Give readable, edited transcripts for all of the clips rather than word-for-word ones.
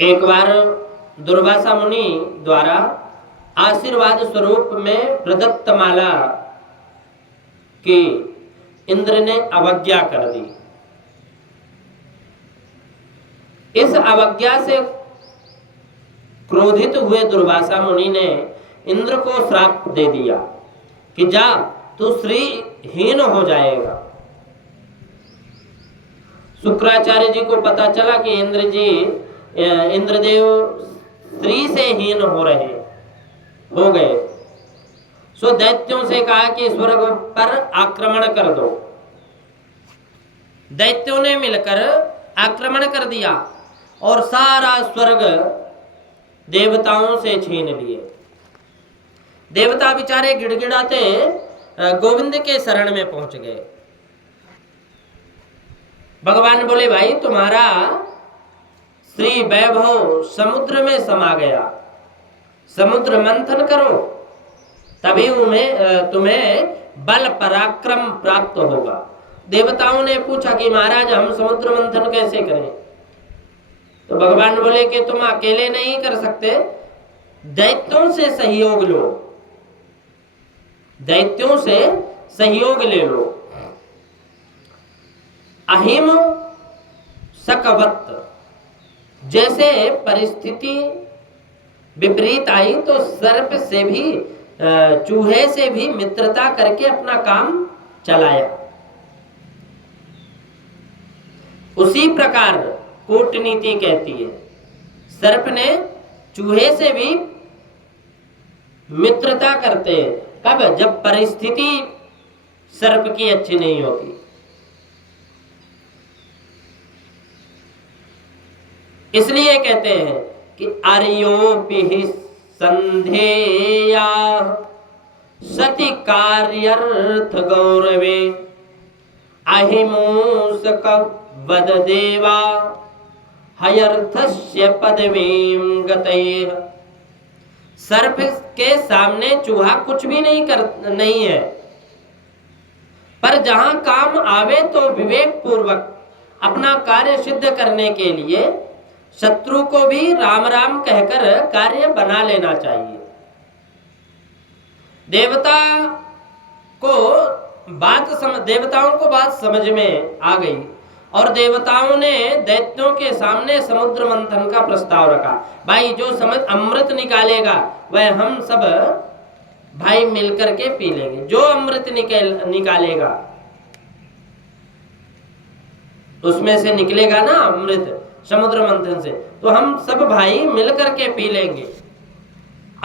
एक बार दुर्वासा मुनि द्वारा आशीर्वाद स्वरूप में प्रदत्त माला की इंद्र ने अवज्ञा कर दी। इस अवज्ञा से क्रोधित हुए दुर्वासा मुनि ने इंद्र को श्राप दे दिया कि जा तू श्रीहीन हो जाएगा। शुक्राचार्य जी को पता चला कि इंद्रदेव स्त्री से हीन हो गए। सो दैत्यों से कहा कि स्वर्ग पर आक्रमण कर दो। दैत्यों ने मिलकर आक्रमण कर दिया और सारा स्वर्ग देवताओं से छीन लिए। देवता बेचारे गिड़गिड़ाते गोविंद के शरण में पहुंच गए। भगवान बोले, भाई तुम्हारा श्री वैभव समुद्र में समा गया, समुद्र मंथन करो तभी तुम्हें बल पराक्रम प्राप्त होगा। देवताओं ने पूछा कि महाराज हम समुद्र मंथन कैसे करें? तो भगवान बोले कि तुम अकेले नहीं कर सकते, दैत्यों से सहयोग लो, दैत्यों से सहयोग ले लो। अहिम सकवत, जैसे परिस्थिति विपरीत आई तो सर्प से भी चूहे से भी मित्रता करके अपना काम चलाया। उसी प्रकार कूटनीति कहती है, सर्प ने चूहे से भी मित्रता करते हैं। कब? जब परिस्थिति सर्प की अच्छी नहीं होती। इसलिए कहते हैं कि आर्योपि संधेया सति कार्यर्थ गौरवे अहिमूसक वद देवा हयर्थस्य पदवीं गतैः। सर्प के सामने चूहा कुछ भी नहीं है, पर जहां काम आवे तो विवेक पूर्वक अपना कार्य सिद्ध करने के लिए शत्रु को भी राम राम कहकर कार्य बना लेना चाहिए। देवताओं को बात समझ में आ गई और देवताओं ने दैत्यों के सामने समुद्र मंथन का प्रस्ताव रखा। भाई जो अमृत निकालेगा वह हम सब भाई मिलकर के पी लेंगे। जो अमृत निकालेगा उसमें से निकलेगा ना अमृत समुद्र मंथन से, तो हम सब भाई मिलकर के पी लेंगे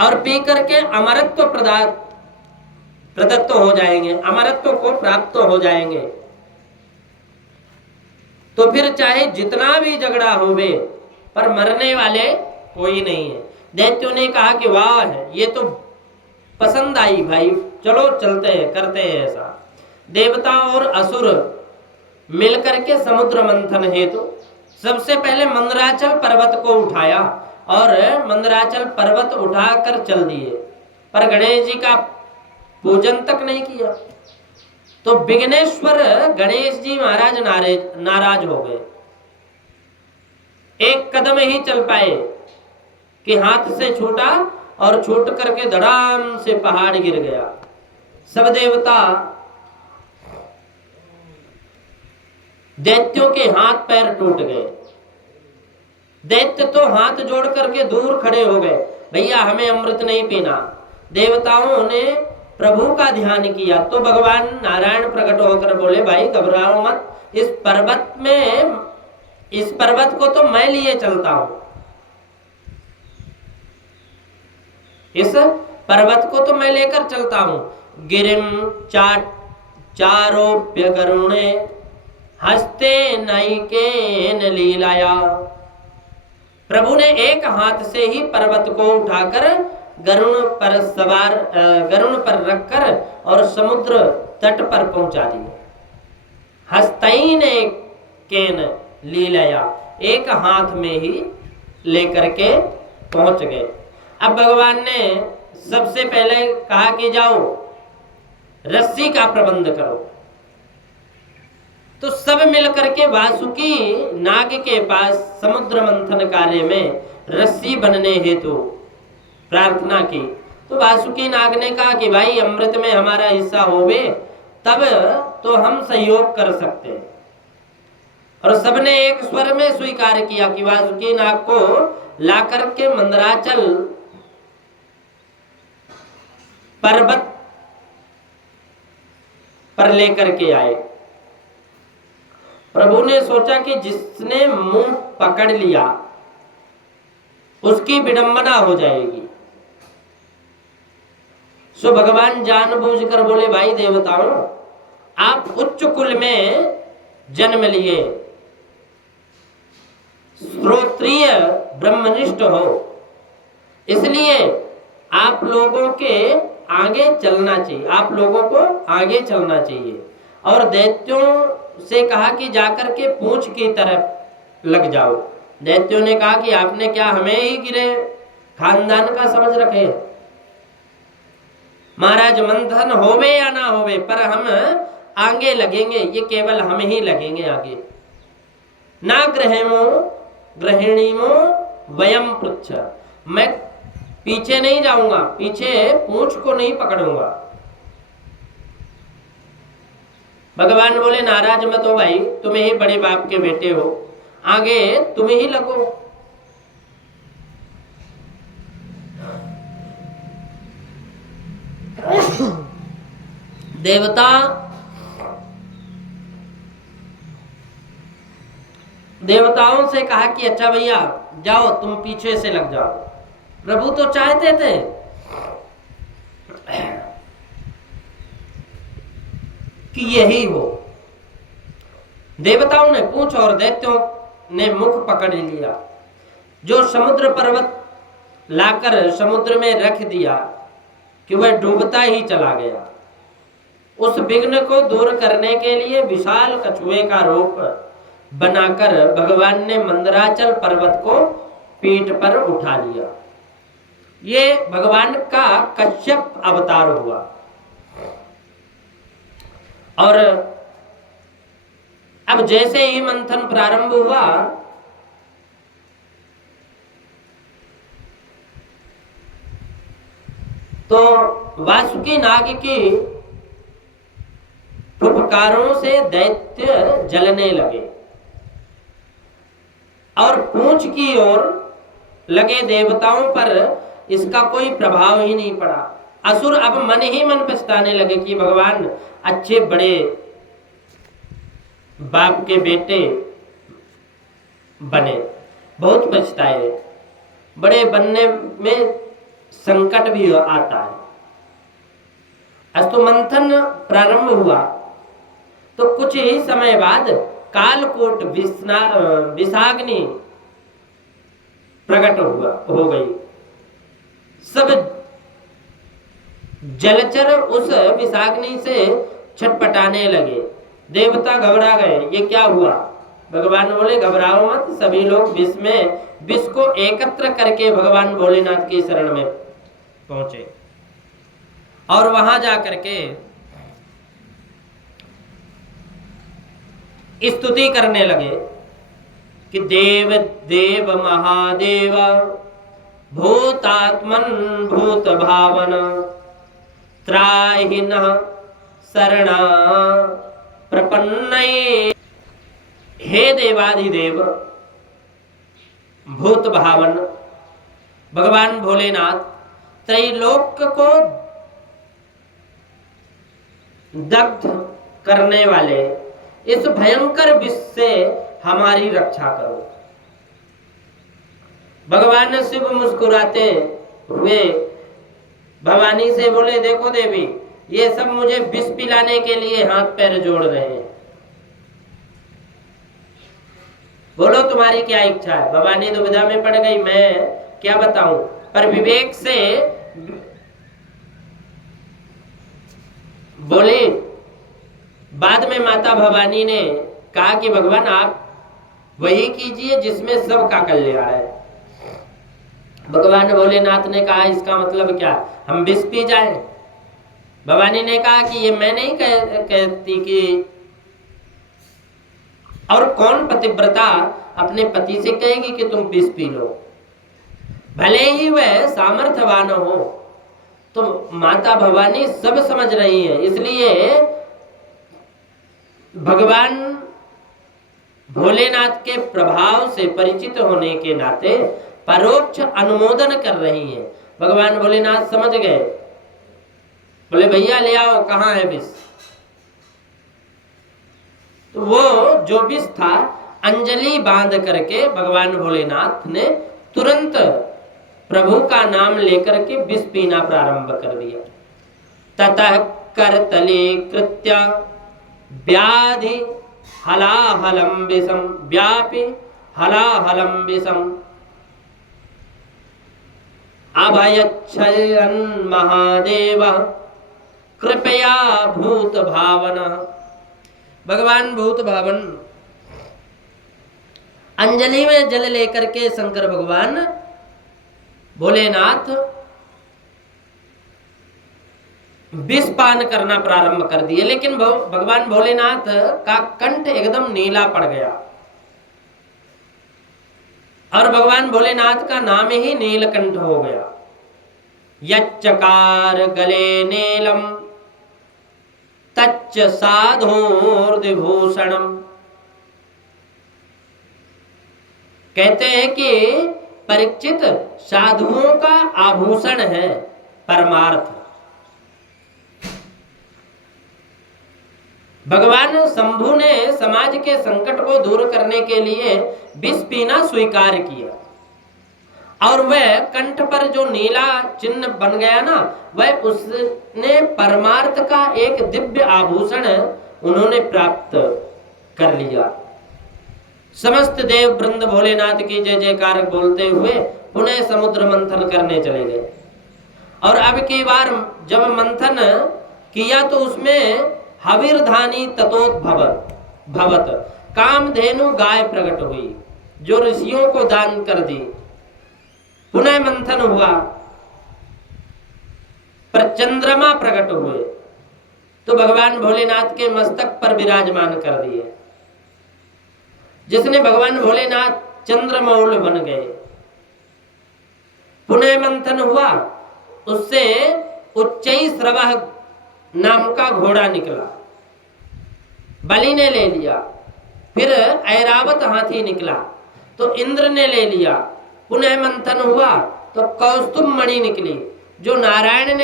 और पी करके अमरत्व प्रदत्त हो जाएंगे, अमरत्व को प्राप्त हो जाएंगे। तो फिर चाहे जितना भी झगड़ा होवे पर मरने वाले कोई नहीं है। दैत्यों ने कहा कि वाह ये तो पसंद आई भाई, चलो चलते हैं, करते हैं ऐसा। देवता और असुर मिलकर के समुद्र मंथन हेतु सबसे पहले मंदराचल पर्वत को उठाया और मंदराचल पर्वत उठाकर चल दिए, पर गणेश जी का पूजन तक नहीं किया। तो विघ्नेश्वर गणेश जी महाराज नाराज हो गए। एक कदम ही चल पाए कि हाथ से छूटा और छूट करके धड़ाम से पहाड़ गिर गया। सब देवता दैत्यों के हाथ पैर टूट गए। दैत्य तो हाथ जोड़ करके दूर खड़े हो गए, भैया हमें अमृत नहीं पीना। देवताओं ने प्रभु का ध्यान किया तो भगवान नारायण प्रकट होकर बोले, भाई घबराओ मत, इस पर्वत को तो मैं लिए चलता हूं, इस पर्वत को तो मैं लेकर चलता हूं। गिरिम चारोप्य करुणे हस्ते नैकेन लीलाया। प्रभु ने एक हाथ से ही पर्वत को उठाकर गरुण पर रखकर और समुद्र तट पर पहुंचा दिया। हस्तैन केन लीलाया, एक हाथ में ही लेकर के पहुंच गए। अब भगवान ने सबसे पहले कहा कि जाओ रस्सी का प्रबंध करो। तो सब मिलकर के वासुकी नाग के पास समुद्र मंथन कार्य में रस्सी बनने हेतु प्रार्थना की। तो वासुकी नाग ने कहा कि भाई अमृत में हमारा हिस्सा होवे तब तो हम सहयोग कर सकते हैं। और सबने एक स्वर में स्वीकार किया कि वासुकी नाग को लाकर के मंदराचल पर्वत पर लेकर के आए। प्रभु ने सोचा कि जिसने मुंह पकड़ लिया उसकी विडंबना हो जाएगी। सो भगवान जानबूझकर बोले, भाई देवताओं, आप उच्च कुल में जन्म लिए, श्रोत्रिय ब्रह्मनिष्ठ हो, इसलिए आप लोगों के आगे चलना चाहिए, आप लोगों को आगे चलना चाहिए। और दैत्यों से कहा कि जाकर के पूंछ की तरफ लग जाओ। दैत्यों ने कहा कि आपने क्या हमें ही गिरे खानदान का समझ रखे? महाराज मंथन होवे या ना होवे पर हम आगे लगेंगे, ये केवल हम ही लगेंगे आगे। ना ग्रहिणीमो वयम पृच्छ, मैं पीछे नहीं जाऊंगा, पीछे पूंछ को नहीं पकड़ूंगा। भगवान बोले, नाराज मत हो भाई, तुम ही बड़े बाप के बेटे हो, आगे तुम ही लगो। देवताओं से कहा कि अच्छा भैया जाओ, तुम पीछे से लग जाओ। प्रभु तो चाहते थे कि यही हो। देवताओं ने पूंछ और दैत्यों ने मुख पकड़ लिया। जो समुद्र पर्वत लाकर समुद्र में रख दिया कि वह डूबता ही चला गया। उस विघ्न को दूर करने के लिए विशाल कछुए का रूप बनाकर भगवान ने मंदराचल पर्वत को पीठ पर उठा लिया। ये भगवान का कश्यप अवतार हुआ। और अब जैसे ही मंथन प्रारंभ हुआ तो वासुकी नाग की फुफकारों से दैत्य जलने लगे और पूंछ की ओर लगे देवताओं पर इसका कोई प्रभाव ही नहीं पड़ा। असुर अब मन ही मन पछताने लगे कि भगवान अच्छे बड़े बाप के बेटे बने, बहुत पछताए। बड़े बनने में संकट भी आता है। अस्तु मंथन प्रारंभ हुआ तो कुछ ही समय बाद कालकूट विषाग्नि प्रकट हो गई। सब जलचर उस विषाग्नि से छटपटाने लगे। देवता घबरा गए, ये क्या हुआ? भगवान बोले, घबराओ मत। सभी लोग विष को एकत्र करके भगवान भोलेनाथ की शरण में पहुंचे और वहां जाकर के स्तुति करने लगे कि देव देव महादेव भूतात्मन भूत भावन त्राहि नः शरणा प्रपन्नये। हे देवाधिदेव भूत भावन भगवान भोलेनाथ, त्रैलोक को दग्ध करने वाले इस भयंकर विष से हमारी रक्षा करो। भगवान शिव मुस्कुराते हुए भवानी से बोले, देखो देवी, ये सब मुझे विष पिलाने के लिए हाथ पैर जोड़ रहे हैं, बोलो तुम्हारी क्या इच्छा है। भवानी दुविधा में पड़ गई, मैं क्या बताऊं, पर विवेक से बोली। बाद में माता भवानी ने कहा कि भगवान आप वही कीजिए जिसमें सबका कल्याण है। भगवान भोलेनाथ ने कहा, इसका मतलब क्या, हम विष पी जाए? भवानी ने कहा कि ये मैं नहीं कहती कि और कौन पतिव्रता अपने पति से कहेगी कि तुम विष पी लो, भले ही वह सामर्थ्यवान हो। तो माता भवानी सब समझ रही है, इसलिए भगवान भोलेनाथ के प्रभाव से परिचित होने के नाते परोक्ष अनुमोदन कर रही है। भगवान भोलेनाथ समझ गए, बोले भैया ले आओ, कहाँ है विष। तो वो जो विष था अंजलि बांध करके भगवान भोलेनाथ ने तुरंत प्रभु का नाम लेकर के विष पीना प्रारंभ कर दिया। ततः करतले कृत्य व्याधि हलाहलम विषम व्यापि हलाहलम विषम अभयच्छयन् महादेव कृपया भूत भावना। भगवान भूत भावन अंजलि में जल लेकर के शंकर भगवान भोलेनाथ विष पान करना प्रारंभ कर दिए, लेकिन भगवान भोलेनाथ का कंठ एकदम नीला पड़ गया और भगवान भोलेनाथ का नाम ही नीलकंठ हो गया। यच्चकार गले नीलम तच्च साधोर्दिभूषणम। कहते हैं कि परीक्षित साधुओं का आभूषण है परमार्थ। भगवान शंभु ने समाज के संकट को दूर करने के लिए विष पीना स्वीकार किया और वह कंठ पर जो नीला चिन्ह बन गया ना, वह उसने परमार्थ का एक दिव्य आभूषण उन्होंने प्राप्त कर लिया। समस्त देव वृंद भोलेनाथ की जय जयकार बोलते हुए पुनः समुद्र मंथन करने चले गए। और अब की बार जब मंथन किया तो उसमें हविर्धानी ततोद्भवत कामधेनु गाय प्रकट हुई, जो ऋषियों को दान कर दी। पुनः मंथन हुआ, पर चंद्रमा प्रकट हुए तो भगवान भोलेनाथ के मस्तक पर विराजमान कर दिए, जिसने भगवान भोलेनाथ चंद्रमौल बन गए। पुनः मंथन हुआ, उससे उच्चैःश्रवः नाम का घोड़ा निकला, बलि ने ले लिया। फिर ऐरावत हाथी निकला तो इंद्र ने ले लिया। पुनः मंथन हुआ तो कौस्तुभ मणि निकली, जो नारायण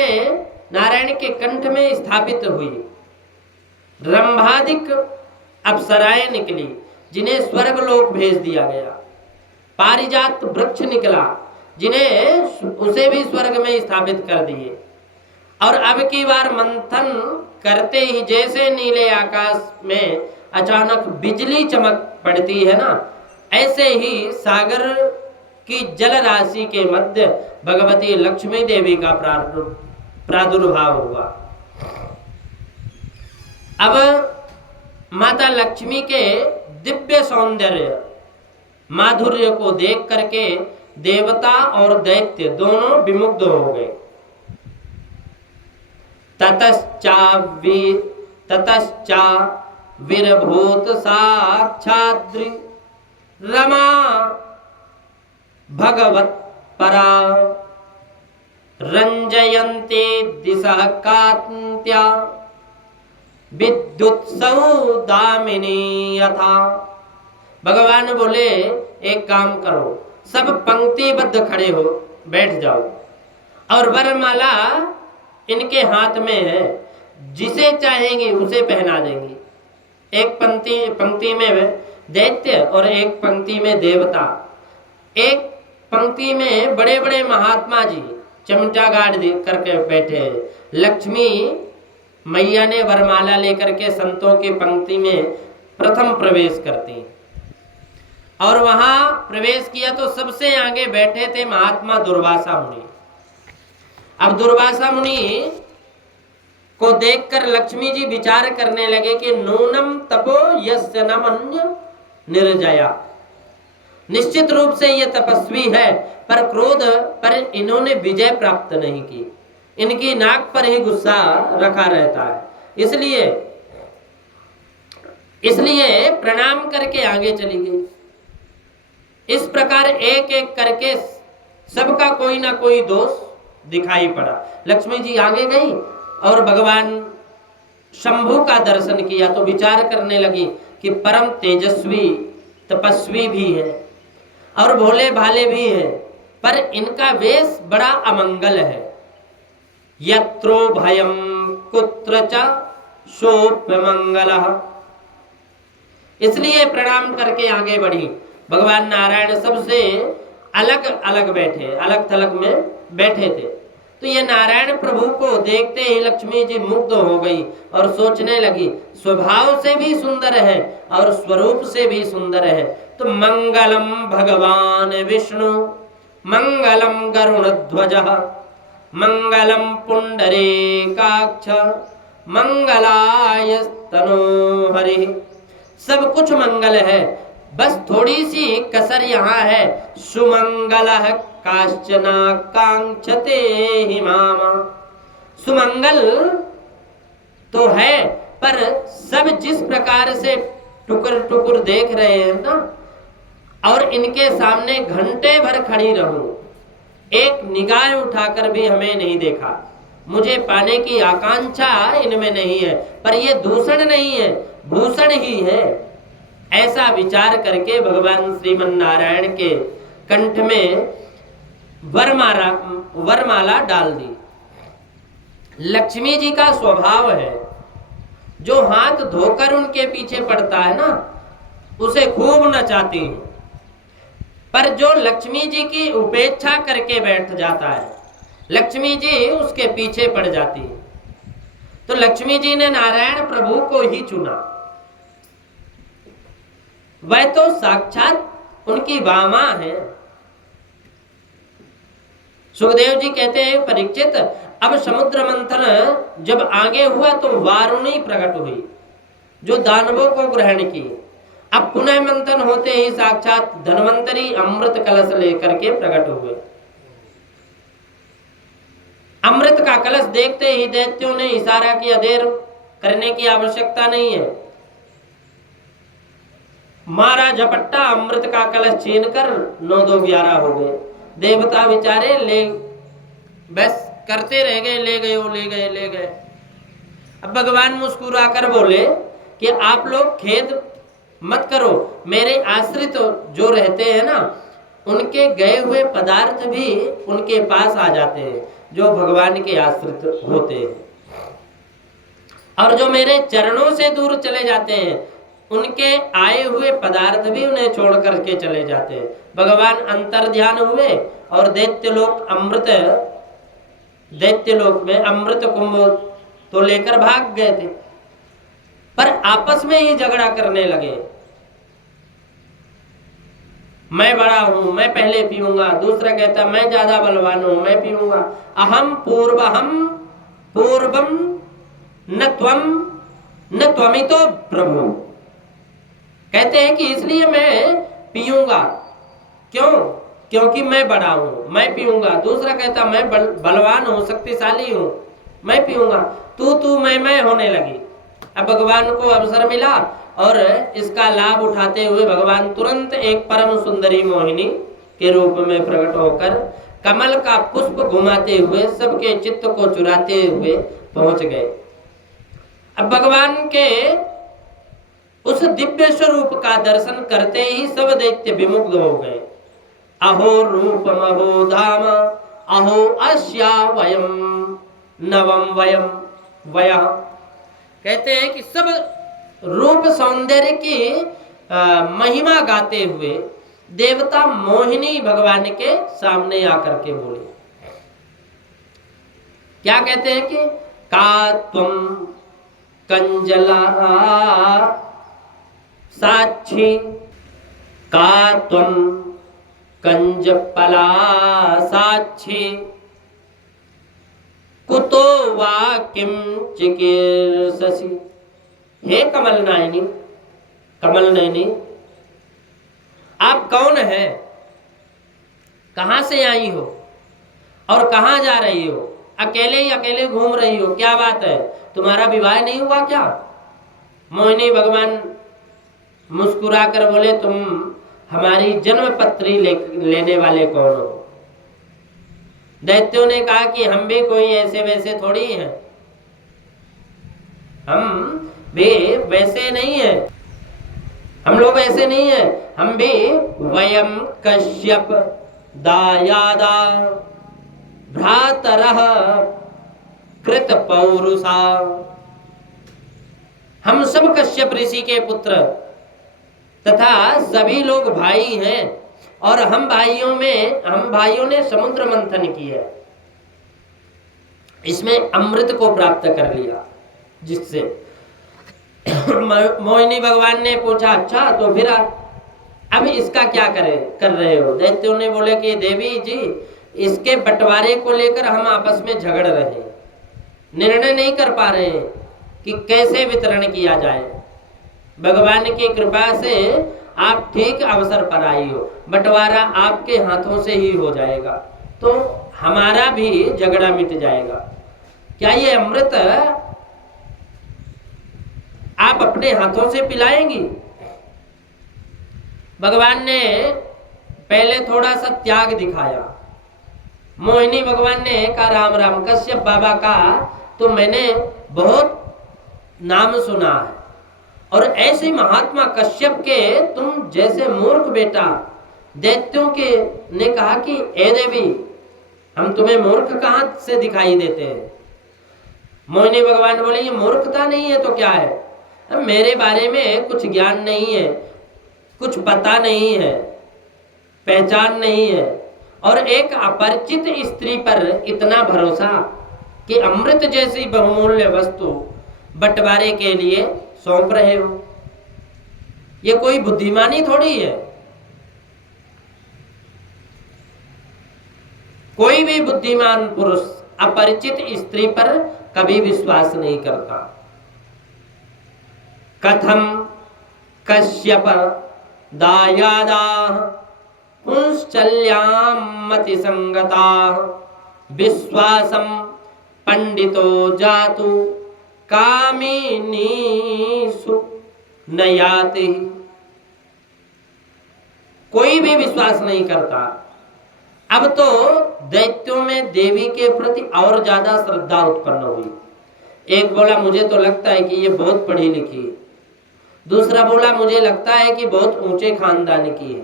के कंठ में स्थापित हुई। रंभादिक अप्सराएं निकली, जिन्हें स्वर्ग लोक भेज दिया गया। पारिजात वृक्ष निकला, जिन्हें उसे भी स्वर्ग में स्थापित कर दिए। और अब की बार मंथन करते ही जैसे नीले आकाश में अचानक बिजली चमक पड़ती है ना, ऐसे ही सागर की जल राशि के मध्य भगवती लक्ष्मी देवी का प्रादुर्भाव हुआ। अब माता लक्ष्मी के दिव्य सौंदर्य माधुर्य को देख करके देवता और दैत्य दोनों विमुग्ध हो गए। ततश्चा विरभूत साक्षाद्रि रमा भगवत परा रंजयन्ते दिशः कान्त्या विद्युत्सौ दामिनी यथा। भगवान बोले एक काम करो, सब पंक्तिबद्ध खड़े हो, बैठ जाओ, और वरमाला इनके हाथ में है, जिसे चाहेंगे उसे पहना देंगी। एक पंक्ति में दैत्य और एक पंक्ति में देवता, एक पंक्ति में बड़े बड़े महात्मा जी चमचा गाड़ करके बैठे हैं। लक्ष्मी मैया ने वरमाला लेकर के संतों की पंक्ति में प्रथम प्रवेश करती, और वहां प्रवेश किया तो सबसे आगे बैठे थे महात्मा दुर्वासा मुनि। अब दुर्वासा मुनि को देखकर लक्ष्मी जी विचार करने लगे कि नूनम तपो यस्य न मन्य निर्जया। निश्चित रूप से ये तपस्वी है, पर क्रोध पर इन्होंने विजय प्राप्त नहीं की, इनकी नाक पर ही गुस्सा रखा रहता है। इसलिए इसलिए प्रणाम करके आगे चली गई। इस प्रकार एक एक करके सबका कोई ना कोई दोष दिखाई पड़ा। लक्ष्मी जी आगे गई और भगवान शंभु का दर्शन किया तो विचार करने लगी कि परम तेजस्वी तपस्वी भी है और भोले भाले भी है, पर इनका वेश बड़ा अमंगल है। यत्रो भयम कुत्र च शोप्य मंगलः। इसलिए प्रणाम करके आगे बढ़ी। भगवान नारायण सबसे अलग अलग बैठे, अलग थलग में बैठे थे। तो ये नारायण प्रभु को देखते ही लक्ष्मी जी मुग्ध हो गई और सोचने लगी, स्वभाव से भी सुंदर है और स्वरूप से भी सुंदर है। तो मंगलम भगवान विष्णु मंगलम गरुड़ध्वज मंगलम पुंडरीकाक्ष मंगलाय तनोहरि। सब कुछ मंगल है, बस थोड़ी सी कसर यहाँ है। सुमंगलः काश्चन कांक्षते हिमामा। सुमंगल तो है, पर सब जिस प्रकार से टुकुर टुकुर देख रहे हैं ना, और इनके सामने घंटे भर खड़ी रहूं, एक निगाह उठाकर भी हमें नहीं देखा। मुझे पाने की आकांक्षा इनमें नहीं है, पर ये दूषण नहीं है, भूषण ही है। ऐसा विचार करके भगवान श्रीमन नारायण के कंठ में वरमाला डाल दी। लक्ष्मी जी का स्वभाव है, जो हाथ धोकर उनके पीछे पड़ता है ना, उसे खूब नचाती हैं, पर जो लक्ष्मी जी की उपेक्षा करके बैठ जाता है, लक्ष्मी जी उसके पीछे पड़ जाती है। तो लक्ष्मी जी ने नारायण प्रभु को ही चुना। वह तो साक्षात उनकी वामा है। सुखदेव जी कहते हैं, परीक्षित, अब समुद्र मंथन जब आगे हुआ तो वारुणी प्रकट हुई, जो दानवों को ग्रहण की। अब पुनः मंथन होते ही साक्षात धन्वंतरी अमृत कलश लेकर के प्रकट हुए। अमृत का कलश देखते ही दैत्यों ने इशारा किया, देर करने की आवश्यकता नहीं है। मारा झपट्टा, अमृत का कलश छीनकर 9 2 11 हो गए। देवता बेचारे ले बस करते रह गए, ले गए, ले गए, ले गए। अब भगवान मुस्कुराकर बोले कि आप लोग खेद मत करो, मेरे आश्रित जो रहते हैं ना, उनके गए हुए पदार्थ भी उनके पास आ जाते हैं, जो भगवान के आश्रित होते हैं। और जो मेरे चरणों से दूर चले जाते हैं, उनके आए हुए पदार्थ भी उन्हें छोड़ करके चले जाते हैं। भगवान अंतर्ध्यान हुए और दैत्यलोक में अमृत कुंभ तो लेकर भाग गए थे, पर आपस में ही झगड़ा करने लगे। मैं बड़ा हूं, मैं पहले पीऊंगा, दूसरा कहता मैं ज्यादा बलवान हूं, मैं पीऊंगा। अहम पूर्वम न त्वमितो प्रभु। कहते हैं कि इसलिए मैं पीऊंगा। क्यों? क्योंकि मैं बड़ा हूं, मैं पीऊंगा। दूसरा कहता मैं बलवान हूं, शक्तिशाली हूं, मैं पीऊंगा। तू मैं होने लगी। अब भगवान को अवसर मिला और इसका लाभ उठाते हुए भगवान तुरंत एक परम सुंदरी मोहिनी के रूप में प्रकट होकर कमल का पुष्प घुमाते हुए सबके चित्त को चुराते हुए पहुंच गए। अब भगवान के उस दिव्य स्वरूप का दर्शन करते ही सब दैत्य विमुग्ध हो गए। अहो रूपम अहो धाम अहो अस्या वयम नवम वयम वय। कहते हैं कि सब रूप सौंदर्य की महिमा गाते हुए देवता मोहिनी भगवान के सामने आकर के बोले। क्या कहते हैं कि का त्वम कंजला साक्षी, का त्वम कंजपला साक्षी, कुतो वा किम चिकीर्षसि। हे कमल नयनी, आप कौन है, कहां से आई हो और कहां जा रही हो? अकेले ही अकेले घूम रही हो, क्या बात है? तुम्हारा विवाह नहीं हुआ क्या? मोहिनी भगवान मुस्कुरा कर बोले तुम हमारी जन्म पत्री लेने वाले कौन हो? दैत्यों ने कहा कि हम भी कोई ऐसे वैसे थोड़ी हैं, हम भी वैसे नहीं है, हम लोग ऐसे नहीं है, हम भी वयम कश्यप दायादा भ्रातरः कृत पौरुषा। हम सब कश्यप ऋषि के पुत्र तथा सभी लोग भाई हैं, और हम भाइयों ने समुद्र मंथन किया, इसमें अमृत को प्राप्त कर लिया, जिससे मोहिनी भगवान ने पूछा अच्छा तो फिर अब इसका क्या कर रहे हो? दैत्यों ने बोले कि देवी जी इसके बंटवारे को लेकर हम आपस में झगड़ रहे हैं, निर्णय नहीं कर पा रहे हैं कि कैसे वितरण किया जाए। भगवान की कृपा से आप ठीक अवसर पर आई हो, बंटवारा आपके हाथों से ही हो जाएगा, तो हमारा भी झगड़ा मिट जाएगा। क्या ये अमृत आप अपने हाथों से पिलाएंगी? भगवान ने पहले थोड़ा सा त्याग दिखाया। मोहिनी भगवान ने कहा राम राम। कश्यप बाबा का तो मैंने बहुत नाम सुना है, और ऐसे महात्मा कश्यप के तुम जैसे मूर्ख बेटा। दैत्यों के ने कहा कि ए देवी हम तुम्हें मूर्ख कहां से दिखाई देते हैं? मोहिनी भगवान बोले ये मूर्खता नहीं है तो क्या है? मेरे बारे में कुछ ज्ञान नहीं है, कुछ पता नहीं है, पहचान नहीं है, और एक अपरिचित स्त्री पर इतना भरोसा कि अमृत जैसी बहुमूल्य वस्तु बंटवारे के लिए सौंप रहे हो, ये कोई बुद्धिमानी थोड़ी है। कोई भी बुद्धिमान पुरुष अपरिचित स्त्री पर कभी विश्वास नहीं करता। कथम कश्यप दायादा पुंश्चल्याम मति संगता विश्वासम पंडितो जातु कामिनीषु नयाति। कोई भी विश्वास नहीं करता। अब तो दैत्यों में देवी के प्रति और ज्यादा श्रद्धा उत्पन्न हुई। एक बोला मुझे तो लगता है कि ये बहुत पढ़ी लिखी है, दूसरा बोला मुझे लगता है कि बहुत ऊंचे खानदान की है,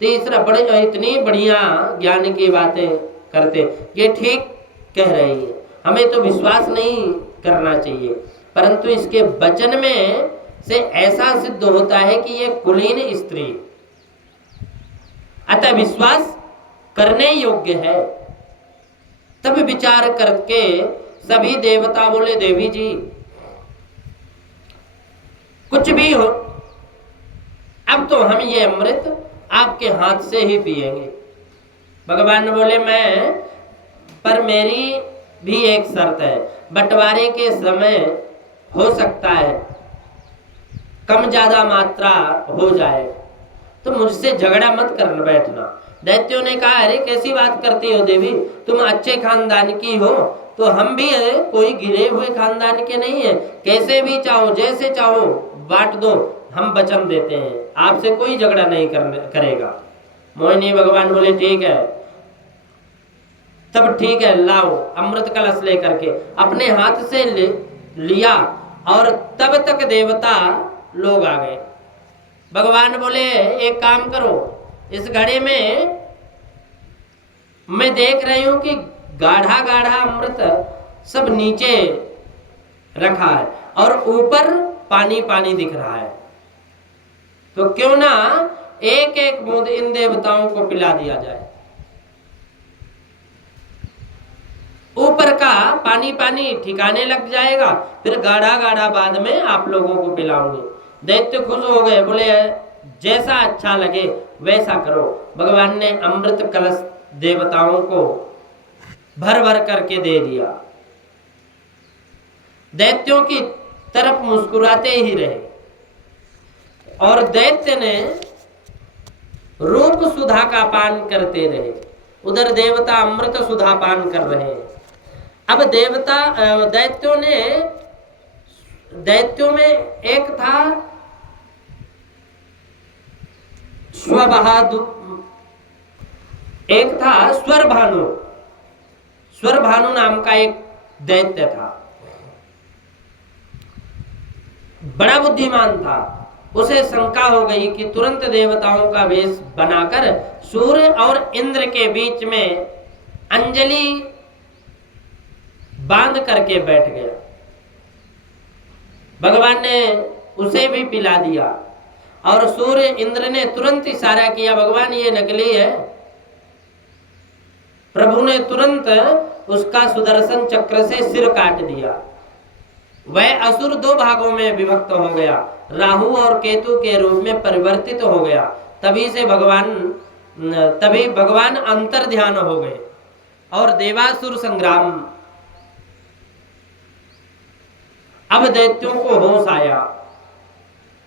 तीसरा बड़े इतनी बढ़िया ज्ञान की बातें करते, ये ठीक कह रही है, हमें तो विश्वास नहीं करना चाहिए। परंतु इसके वचन में से ऐसा सिद्ध होता है कि ये कुलीन स्त्री, अतः विश्वास करने योग्य है। तब विचार करके सभी देवता बोले देवी जी कुछ भी हो, अब तो हम ये अमृत आपके हाथ से ही पिएंगे। भगवान बोले पर मेरी भी एक शर्त है, बंटवारे के समय हो सकता है कम ज्यादा मात्रा हो जाए, तो मुझसे झगड़ा मत कर बैठना। दैत्यों ने कहा अरे कैसी बात करती हो देवी, तुम अच्छे खानदान की हो, तो हम भी कोई गिरे हुए खानदान के नहीं है, कैसे भी चाहो जैसे चाहो बांट दो, हम वचन देते हैं आपसे कोई झगड़ा नहीं करेगा। मोहिनी भगवान बोले ठीक है, तब ठीक है, लाओ अमृत कलश लेकर के अपने हाथ से लिया, और तब तक देवता लोग आ गए। भगवान बोले एक काम करो, इस घड़े में मैं देख रही हूं कि गाढ़ा गाढ़ा अमृत सब नीचे रखा है और ऊपर पानी पानी दिख रहा है, तो क्यों ना एक एक बूंद इन देवताओं को पिला दिया जाए। ऊपर का पानी पानी ठिकाने लग जाएगा, फिर गाढ़ा गाढ़ा बाद में आप लोगों को पिलाऊंगी। दैत्य खुश हो गए, बोले जैसा अच्छा लगे वैसा करो। भगवान ने अमृत कलश देवताओं को भर भर करके दे दिया। दैत्यों की तरफ मुस्कुराते ही रहे, और दैत्य ने रूप सुधा का पान करते रहे, उधर देवता अमृत सुधा पान कर रहे हैं। अब दैत्यों में एक था स्वबहादुर, एक था स्वरभानु। स्वरभानु नाम का एक दैत्य था, बड़ा बुद्धिमान था। उसे शंका हो गई कि तुरंत देवताओं का वेश बनाकर सूर्य और इंद्र के बीच में अंजलि बांध करके बैठ गया। भगवान ने उसे भी पिला दिया और सूर्य इंद्र ने तुरंत इशारा किया, भगवान ये नकली है। प्रभु ने तुरंत उसका सुदर्शन चक्र से सिर काट दिया। वह असुर दो भागों में विभक्त हो गया, राहु और केतु के रूप में परिवर्तित हो गया। तभी भगवान अंतर ध्यान हो गए और देवासुर संग्राम। अब दैत्यों को होश आया,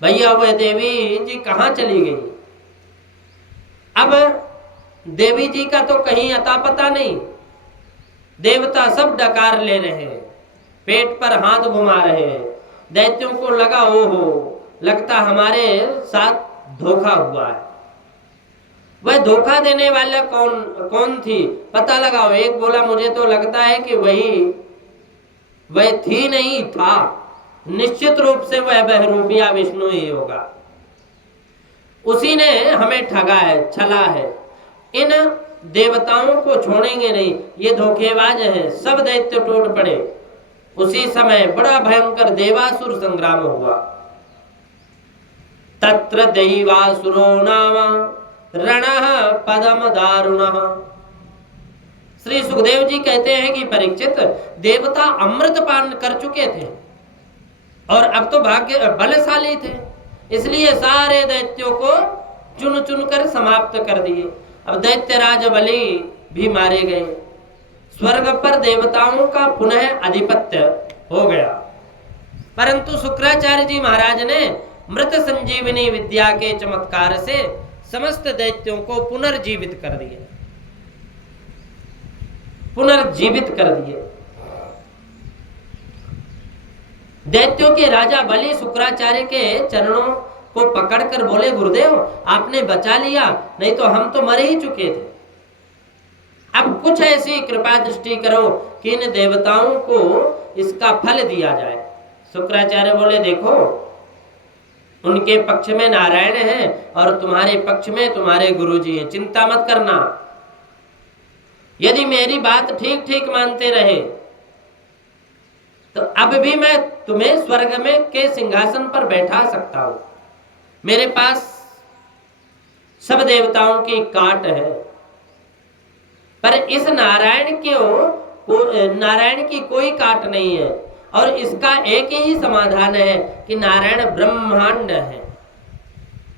भैया वह देवी जी कहाँ चली गई। अब देवी जी का तो कहीं अता पता नहीं। देवता सब डकार ले रहे हैं, पेट पर हाथ घुमा रहे हैं। दैत्यों को लगा ओहो, लगता हमारे साथ धोखा हुआ है। वह धोखा देने वाला कौन थी पता लगाओ। एक बोला मुझे तो लगता है कि वह थी नहीं था, निश्चित रूप से वह बहरूपिया विष्णु ही होगा। उसी ने हमें ठगा है, छला है। इन देवताओं को छोड़ेंगे नहीं, ये धोखेबाज हैं। सब दैत्य टूट पड़े। उसी समय बड़ा भयंकर देवासुर संग्राम हुआ। तत्र दैवासुरो नाम रणः पदम दारुणः। श्री सुखदेव जी कहते हैं कि परीक्षित, देवता अमृत पान कर चुके थे और अब तो भाग्य बलशाली थे, इसलिए सारे दैत्यों को चुन चुन कर समाप्त कर दिए। अब दैत्यराज बलि भी मारे गए। स्वर्ग पर देवताओं का पुनः आधिपत्य हो गया। परंतु शुक्राचार्य जी महाराज ने मृत संजीवनी विद्या के चमत्कार से समस्त दैत्यों को पुनर्जीवित कर दिए, पुनर्जीवित कर दिए। दैत्यों के राजा बलि शुक्राचार्य के चरणों को पकड़कर बोले, गुरुदेव आपने बचा लिया, नहीं तो हम तो मर ही चुके थे। अब कुछ ऐसी कृपा दृष्टि करो कि इन देवताओं को इसका फल दिया जाए। शुक्राचार्य बोले, देखो उनके पक्ष में नारायण है और तुम्हारे पक्ष में तुम्हारे गुरुजी हैं, चिंता मत करना। यदि मेरी बात ठीक ठीक मानते रहे तो अब भी मैं तुम्हें स्वर्ग में के सिंहासन पर बैठा सकता हूं। मेरे पास सब देवताओं की काट है, पर इस नारायण की कोई काट नहीं है। और इसका एक ही समाधान है कि नारायण ब्रह्मांड है,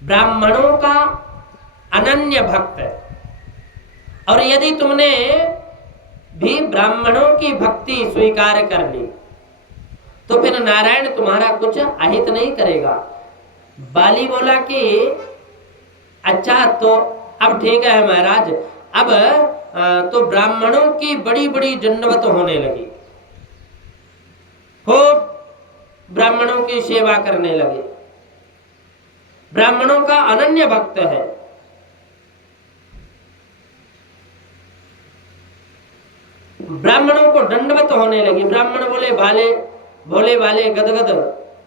ब्राह्मणों का अनन्य भक्त है। और यदि तुमने भी ब्राह्मणों की भक्ति स्वीकार कर ली तो फिर नारायण तुम्हारा कुछ अहित नहीं करेगा। बाली बोला कि अच्छा तो अब ठीक है महाराज, अब तो ब्राह्मणों की बड़ी बड़ी दंडवत होने लगी, खूब ब्राह्मणों की सेवा करने लगे। ब्राह्मणों का अनन्य भक्त है। ब्राह्मणों को दंडवत होने लगी। ब्राह्मण भोले वाले गदगद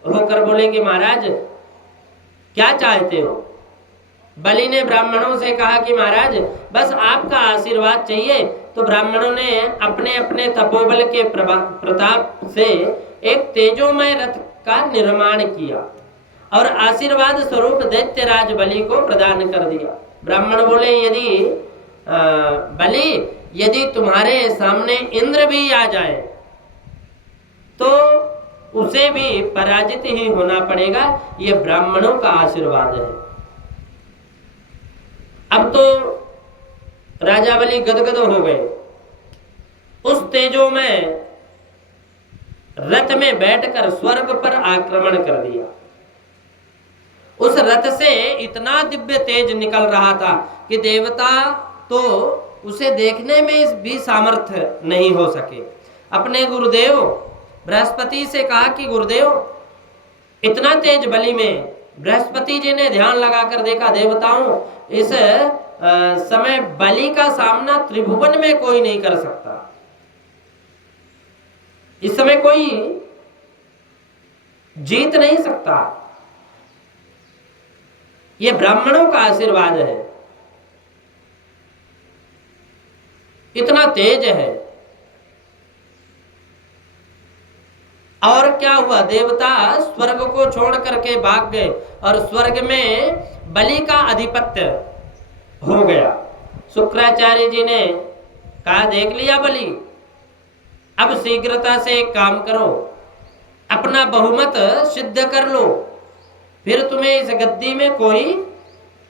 होकर बोले कि महाराज क्या चाहते हो। बलि ने ब्राह्मणों से कहा कि महाराज बस आपका आशीर्वाद चाहिए। तो ब्राह्मणों ने अपने अपने तपोबल के प्रताप से एक तेजोमय रथ का निर्माण किया और आशीर्वाद स्वरूप दैत्यराज बलि को प्रदान कर दिया। ब्राह्मण बोले, यदि तुम्हारे सामने इंद्र भी आ जाए तो उसे भी पराजित ही होना पड़ेगा, ये ब्राह्मणों का आशीर्वाद है। अब तो राजा बलि गदगद हो गए। उस तेजो में रथ में बैठकर स्वर्ग पर आक्रमण कर दिया। उस रथ से इतना दिव्य तेज निकल रहा था कि देवता तो उसे देखने में भी सामर्थ्य नहीं हो सके। अपने गुरुदेव बृहस्पति से कहा कि गुरुदेव इतना तेज बलि में बृहस्पति जी ने ध्यान लगाकर देखा, देवताओं इस समय बलि का सामना त्रिभुवन में कोई नहीं कर सकता, इस समय कोई जीत नहीं सकता, ये ब्राह्मणों का आशीर्वाद है, इतना तेज है। और क्या हुआ, देवता स्वर्ग को छोड़ करके भाग गए और स्वर्ग में बलि का आधिपत्य हो गया। शुक्राचार्य जी ने कहा, देख लिया बलि, अब शीघ्रता से एक काम करो, अपना बहुमत सिद्ध कर लो, फिर तुम्हें इस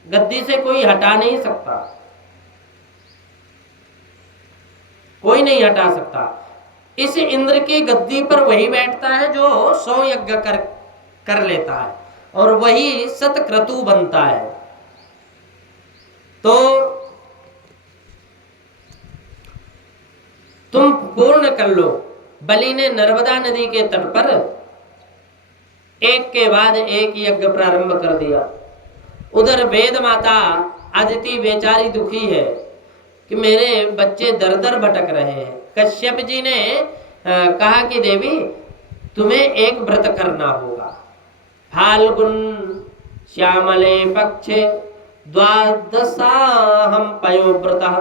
गद्दी से कोई हटा नहीं सकता, कोई नहीं हटा सकता। इस इंद्र की गद्दी पर वही बैठता है जो 100 यज्ञ कर लेता है और वही सतक्रतु बनता है। तो तुम पूर्ण कर लो। बलि ने नर्मदा नदी के तट पर एक के बाद एक यज्ञ प्रारंभ कर दिया। उधर वेद माता अदिति बेचारी दुखी है कि मेरे बच्चे दर दर भटक रहे हैं। कश्यप जी ने कहा कि देवी तुम्हें एक व्रत करना होगा, फाल्गुन श्यामले पक्षे द्वादशाहम पयोव्रतः।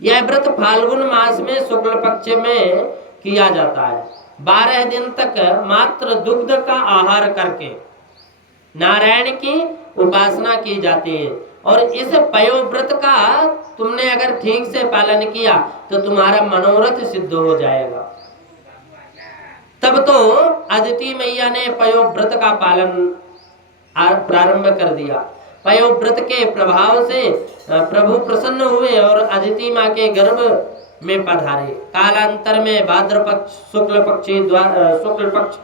यह व्रत फाल्गुन मास में शुक्ल पक्ष में किया जाता है। 12 दिन तक मात्र दुग्ध का आहार करके नारायण की उपासना की जाती है और इस पयोव्रत का तुमने अगर ठीक से पालन किया तो तुम्हारा मनोरथ सिद्ध हो जाएगा। तब तो अदिति मैया ने पयोव्रत का पालन प्रारंभ कर दिया। पयोव्रत के प्रभाव से प्रभु प्रसन्न हुए और अदिति माँ के गर्भ में पधारे। कालांतर में भाद्रपद शुक्ल पक्ष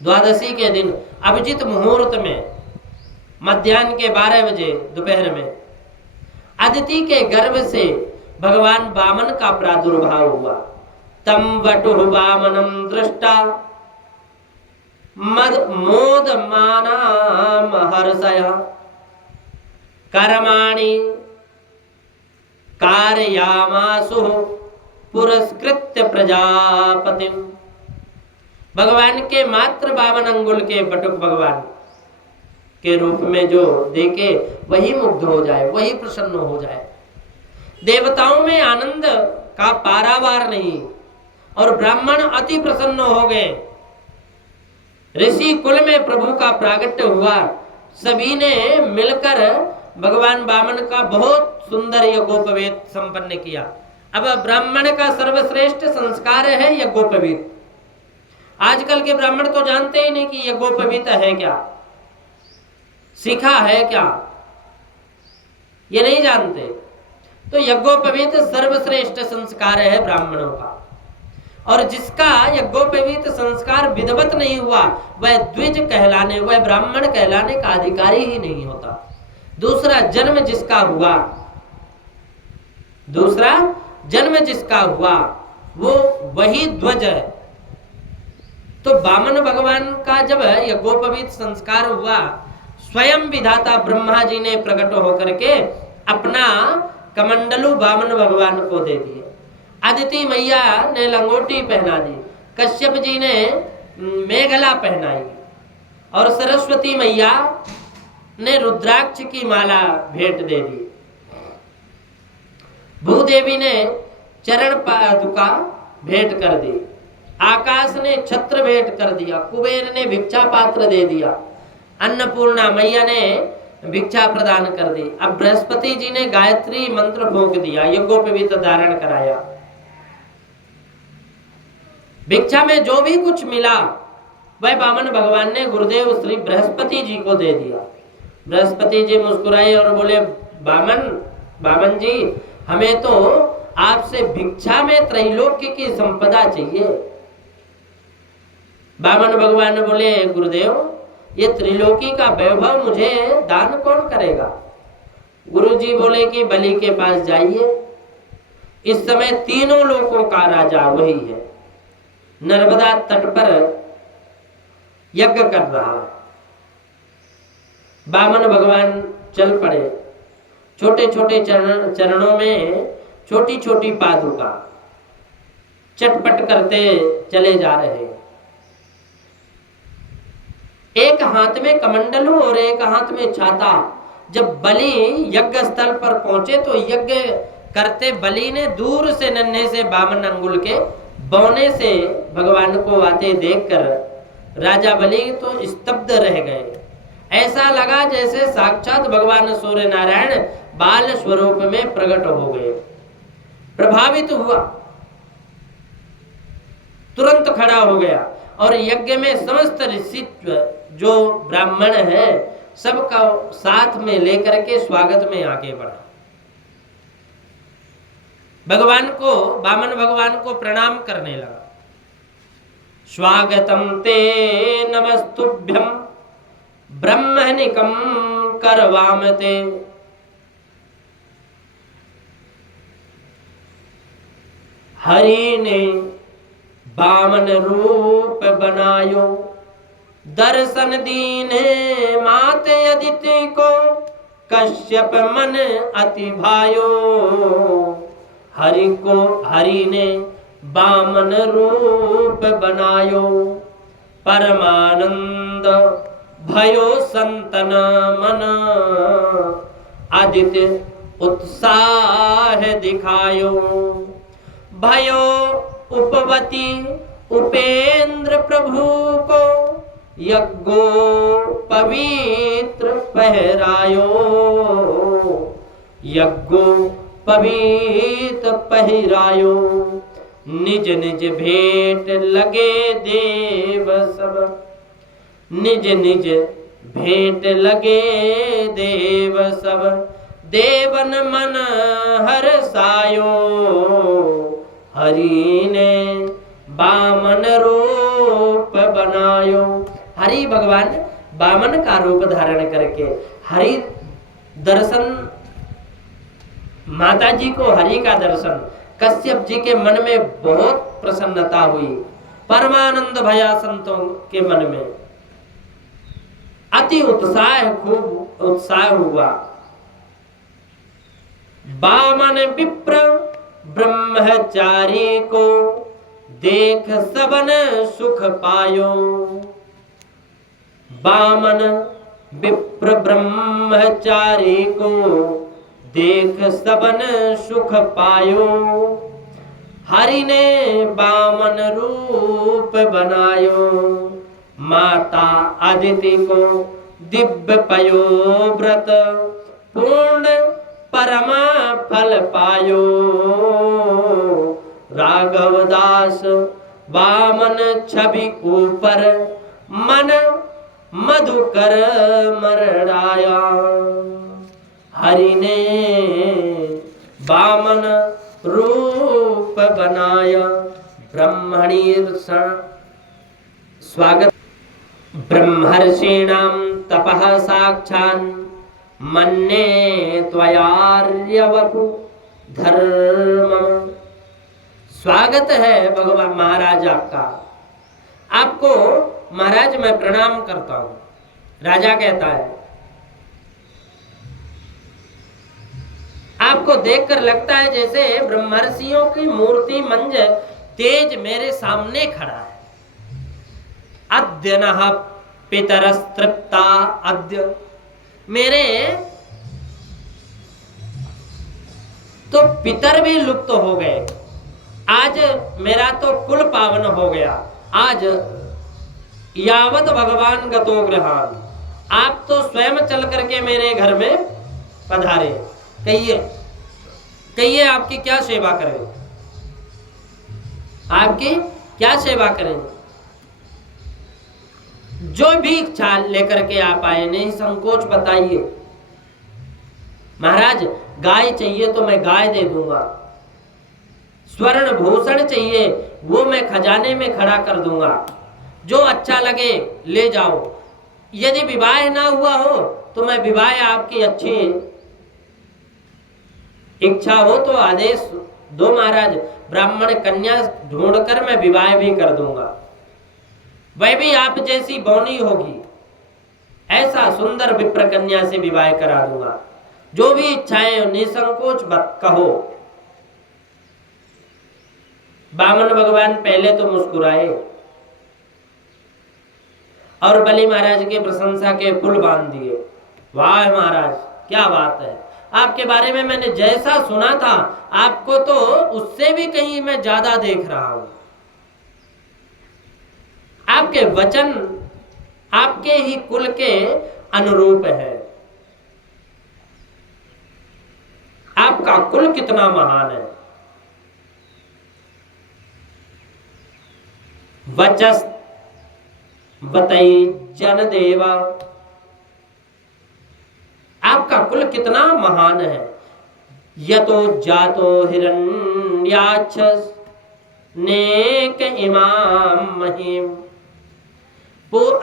द्वादशी के दिन अभिजित मुहूर्त में मध्याह्न के 12 बजे दोपहर में अदिति के गर्भ से भगवान वामन का प्रादुर्भाव हुआ। तम वटु वामनम दृष्टा मद मोद मानाम हर्षय कर्माणि कारयामासु पुरस्कृत्य प्रजापति। भगवान के मात्र 52 अंगुल के बटुक भगवान के रूप में जो देखे वही मुग्ध हो जाए, वही प्रसन्न हो जाए। देवताओं में आनंद का पारावार नहीं और ब्राह्मण अति प्रसन्न हो गए। ऋषि कुल में प्रभु का प्रागट्य हुआ। सभी ने मिलकर भगवान वामन का बहुत सुंदर यज्ञोपवीत संपन्न किया। अब ब्राह्मण का सर्वश्रेष्ठ संस्कार है यज्ञोपवीत। आजकल के ब्राह्मण तो जानते ही नहीं कि यज्ञोपवीत है क्या, सीखा है क्या, ये नहीं जानते। तो यज्ञोपवीत सर्वश्रेष्ठ संस्कार है ब्राह्मणों का, और जिसका यज्ञोपवीत संस्कार विधिवत नहीं हुआ वह द्विज कहलाने, वह ब्राह्मण कहलाने का अधिकारी ही नहीं होता। दूसरा जन्म जिसका हुआ वो वही ध्वज है। तो वामन भगवान का जब यज्ञोपवीत संस्कार हुआ, स्वयं विधाता ब्रह्मा जी ने प्रकट होकर के अपना कमंडलू वामन भगवान को दे दिए। अदिति मैया ने लंगोटी पहना दी, कश्यप जी ने मेघला पहनाई और सरस्वती मैया ने रुद्राक्ष की माला भेंट दे दी। भूदेवी ने चरण पादुका भेंट कर दी। आकाश ने छत्र भेंट कर दिया। कुबेर ने भिक्षा पात्र दे दिया। अन्नपूर्णा मैया ने भिक्षा प्रदान कर दी। अब बृहस्पति जी ने गायत्री मंत्र फूंक दिया, यज्ञोपवीत धारण कराया। भिक्षा में जो भी कुछ मिला वह वामन भगवान ने गुरुदेव श्री बृहस्पति जी को दे दिया। बृहस्पति जी मुस्कुराए और बोले, वामन जी, हमें तो आपसे भिक्षा में त्रैलोक्य की संपदा चाहिए। वामन भगवान बोले, गुरुदेव, ये त्रिलोकी का वैभव मुझे दान कौन करेगा? गुरु जी बोले कि बलि के पास जाइए, इस समय तीनों लोकों का राजा वही है। नर्मदा तट पर यज्ञ कर रहा है। वामन भगवान चल पड़े, छोटे छोटे चरणों में छोटी छोटी पादुका चटपट करते चले जा रहे हैं। एक हाथ में कमंडलू और एक हाथ में छाता। जब बलि यज्ञ स्थल पर पहुंचे तो यज्ञ करते बलि ने दूर से नन्हे से 52 अंगुल के बौने से भगवान को आते देखकर राजा बलि तो स्तब्ध रह गए। ऐसा लगा जैसे साक्षात भगवान सूर्य नारायण बाल स्वरूप में प्रकट हो गए। प्रभावित हुआ, तुरंत खड़ा हो गया और यज्ञ में समस्त ऋषि जो ब्राह्मण है सबका साथ में लेकर के स्वागत में आगे बढ़ा। भगवान को, वामन भगवान को प्रणाम करने लगा। स्वागतम ते नमस्तुभ्यम ब्रह्मनिकम करवामते। हरि ने वामन रूप बनायो, दर्शन दीने माते अदिति को, कश्यप मन अति भायो। हरि ने वामन रूप बनायो, परमानंद भयो संतन मन, आदित्य उत्साह दिखायो। भयो उपवती उपेंद्र प्रभु को, यज्ञो पवित्र पहरायो। यज्ञो पवित्र पहरायो, निज निज भेंट लगे देव सब। निज निज भेंट लगे देव सब, देवन मन हर्षायो। हरि ने वामन रूप बनायो। हरि भगवान वामन का रूप धारण करके हरि दर्शन, माता जी को हरि का दर्शन, कश्यप जी के मन में बहुत प्रसन्नता हुई। परमानंद भया संतों के मन में अति उत्साह, खूब उत्साह हुआ। वामन विप्र ब्रह्मचारी को, देख सबन सुख पायो। वामन विप्र ब्रह्मचारी को, देख सबन सुख पायो। हरि ने वामन रूप बनायो, माता अदिति को दिव्य पयो व्रत, पूर्ण परमा फल पायो। राघव दास वामन छवि ऊपर, मन मधुकर मरड़ाया। हरि ने वामन रूप बनाया। ब्रह्मणी स्वागत। ब्रह्मर्षीणां तपः साक्षान्, मन्ये त्वयार्यवपु धर्म। स्वागत है भगवान महाराज आपका। आपको महाराज मैं प्रणाम करता हूं। राजा कहता है, आपको देखकर लगता है जैसे ब्रह्मर्षियों की मूर्ति मंज तेज मेरे सामने खड़ा है। अद्य नः पितरस्तृप्ता अद्य, मेरे तो पितर भी लुप्त हो गए। आज मेरा तो कुल पावन हो गया। आज यावत भगवान गतो गृहान, आप तो स्वयं चल करके मेरे घर में पधारे। कहिए कहिए आपकी क्या सेवा करें, आपकी क्या सेवा करें। जो भी इच्छा लेकर के आप आए, नहीं संकोच बताइए। महाराज गाय चाहिए तो मैं गाय दे दूंगा, स्वर्ण भूषण चाहिए वो मैं खजाने में खड़ा कर दूंगा। जो अच्छा लगे ले जाओ। यदि विवाह ना हुआ हो तो मैं विवाह आपकी अच्छी इच्छा हो तो आदेश दो महाराज, ब्राह्मण कन्या ढूंढकर मैं विवाह भी कर दूंगा। वह भी आप जैसी बौनी होगी, ऐसा सुंदर विप्र कन्या से विवाह करा दूंगा। जो भी इच्छाएं निसंकोच कहो। बामन भगवान पहले तो मुस्कुराए और बलि महाराज की प्रशंसा के फूल बांध दिए। वाह महाराज, क्या बात है, आपके बारे में मैंने जैसा सुना था, आपको तो उससे भी कहीं मैं ज्यादा देख रहा हूं। आपके वचन आपके ही कुल के अनुरूप है। आपका कुल कितना महान है। वचस बतई जन देवा, आपका कुल कितना महान है। यतो जातो हिरण्याक्ष नेक इमाम महिम,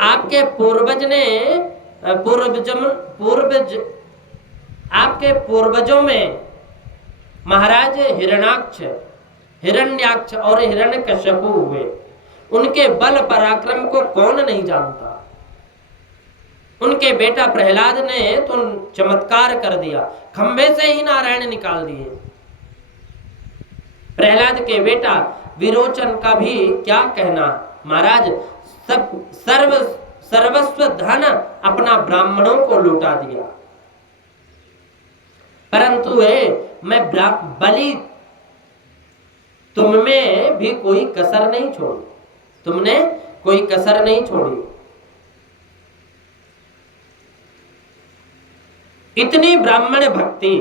आपके पूर्वज ने आपके पूर्वजों में महाराज हिरण्याक्ष और हिरण्यकश्यपु हुए। उनके बल पराक्रम को कौन नहीं जानता। उनके बेटा प्रहलाद ने तो चमत्कार कर दिया, खंभे से ही नारायण निकाल दिए। प्रहलाद के बेटा विरोचन का भी क्या कहना। महाराज सब सर्वस्व धन अपना ब्राह्मणों को लुटा दिया, परंतु मैं बलि तुम में भी कोई कसर नहीं छोड़ी, तुमने कोई कसर नहीं छोड़ी। इतनी ब्राह्मण भक्ति।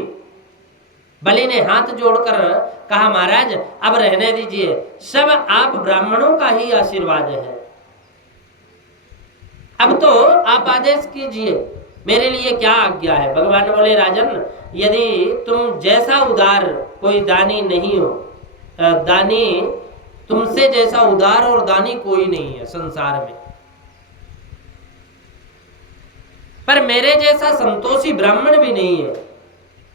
बलि ने हाथ जोड़कर कहा, महाराज अब रहने दीजिए, सब आप ब्राह्मणों का ही आशीर्वाद है। अब तो आप आदेश कीजिए, मेरे लिए क्या आज्ञा है। भगवान बोले, राजन यदि तुम जैसा उदार कोई दानी नहीं हो, दानी तुमसे जैसा उदार और दानी कोई नहीं है संसार में, पर मेरे जैसा संतोषी ब्राह्मण भी नहीं है।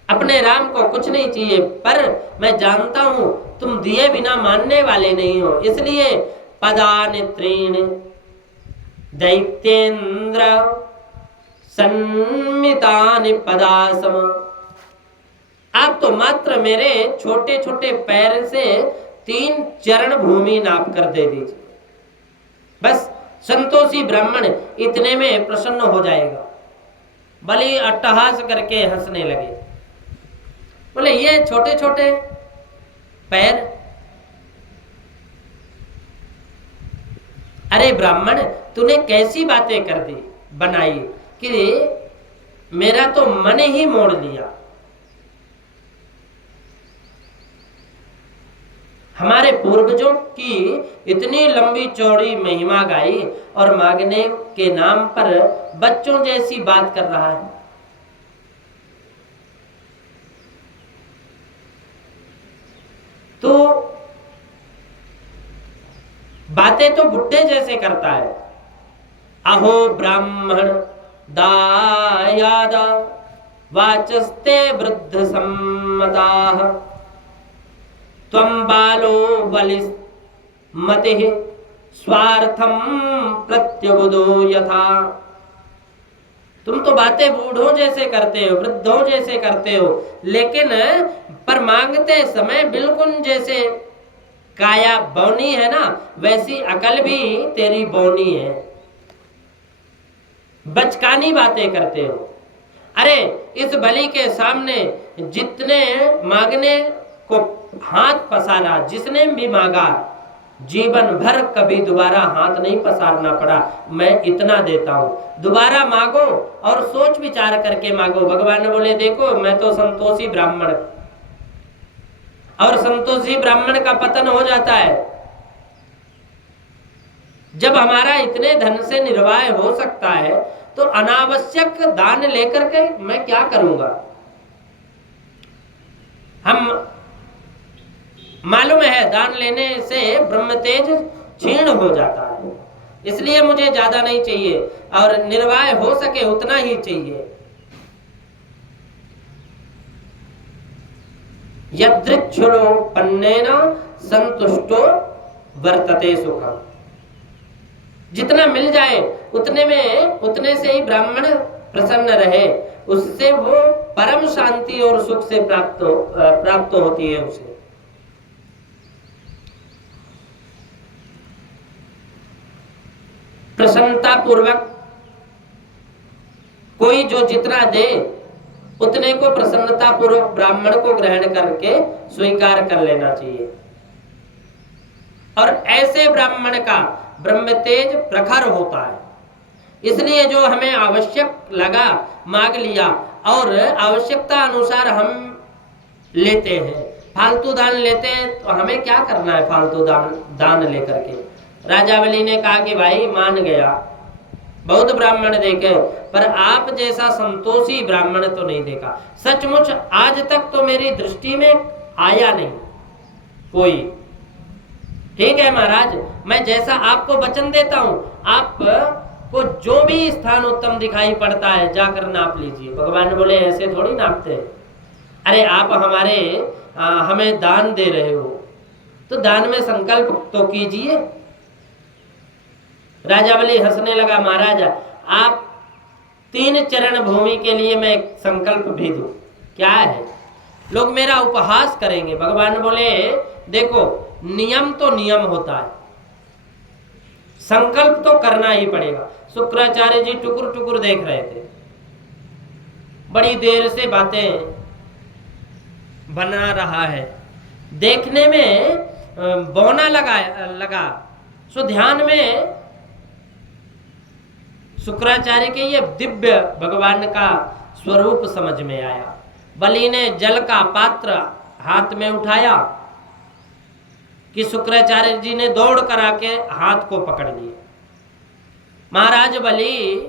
अपने राम को कुछ नहीं चाहिए, पर मैं जानता हूं तुम दिए बिना मानने वाले नहीं हो, इसलिए पदानि त्रीणि दैत्येन्द्र सन्मितानि पदासम, आप तो मात्र मेरे छोटे छोटे पैर से 3 चरण भूमि नाप कर दे दीजिए, बस संतोषी ब्राह्मण इतने में प्रसन्न हो जाएगा। बलि अट्टहास करके हंसने लगे, बोले ये छोटे छोटे पैर, अरे ब्राह्मण तूने कैसी बातें कर दी बनाई कि मेरा तो मन ही मोड़ लिया। हमारे पूर्वजों की इतनी लंबी चौड़ी महिमा गाई और मांगने के नाम पर बच्चों जैसी बात कर रहा है। तो बातें तो बुढ़े जैसे करता है। अहो ब्राह्मण दायादा वाचस्ते वृद्ध सम्मताः त्वं बालो बलिस्मतिः स्वार्थं प्रत्यबुदो यथा, तुम तो बातें बूढ़ों जैसे करते हो, वृद्धों जैसे करते हो, लेकिन पर मांगते समय बिल्कुल जैसे काया बौनी है ना, वैसी अकल भी तेरी बौनी है, बचकानी बातें करते हो। अरे इस बलि के सामने जितने मांगने को हाथ पसारा, जिसने भी मांगा जीवन भर कभी दोबारा हाथ नहीं पसारना पड़ा। मैं इतना देता हूं, दोबारा मांगो और सोच विचार करके मांगो। भगवान बोले देखो मैं तो संतोषी ब्राह्मण, और संतोषी ब्राह्मण का पतन हो जाता है। जब हमारा इतने धन से निर्वाह हो सकता है तो अनावश्यक दान लेकर के मैं क्या करूंगा। हम मालूम है दान लेने से ब्रह्म तेज क्षीण हो जाता है, इसलिए मुझे ज्यादा नहीं चाहिए और निर्वाह हो सके उतना ही चाहिए। यदृच्छुलो पन्नेन संतुष्टो वर्तते सुखम, जितना मिल जाए उतने से ही ब्राह्मण प्रसन्न रहे, उससे वो परम शांति और सुख से प्राप्त होती है उसे। प्रसन्नता पूर्वक कोई जो जितना दे उतने को प्रसन्नता पूर्वक ब्राह्मण को ग्रहण करके स्वीकार कर लेना चाहिए। और ऐसे ब्राह्मण का ब्रह्म तेज प्रखर होता है। इसलिए जो हमें आवश्यक लगा मांग लिया और आवश्यकता अनुसार हम लेते हैं। फालतू दान लेते हैं तो हमें क्या करना है फालतू दान लेकर के। राजा बलि ने कहा कि भाई मान गया, बहुत ब्राह्मण देखे पर आप जैसा संतोषी ब्राह्मण तो नहीं देखा। सचमुच आज तक तो मेरी दृष्टि में आया नहीं कोई। ठीक है महाराज, मैं जैसा आपको वचन देता हूं, आपको जो भी स्थान उत्तम दिखाई पड़ता है जाकर नाप लीजिए। भगवान बोले ऐसे थोड़ी नापते हैं। अरे आप हमें दान दे रहे हो तो दान में संकल्प तो कीजिए। राजा बलि हंसने लगा, महाराज आप 3 चरण भूमि के लिए मैं संकल्प भी दूं, क्या है? लोग मेरा उपहास करेंगे। भगवान बोले देखो नियम तो नियम होता है, संकल्प तो करना ही पड़ेगा। शुक्राचार्य जी टुकुर टुकुर देख रहे थे, बड़ी देर से बातें बना रहा है। देखने में बौना लगा सो ध्यान में शुक्राचार्य के ये दिव्य भगवान का स्वरूप समझ में आया। बलि ने जल का पात्र हाथ में उठाया कि शुक्राचार्य जी ने दौड़ कर आके हाथ को पकड़ लिया। महाराज बलि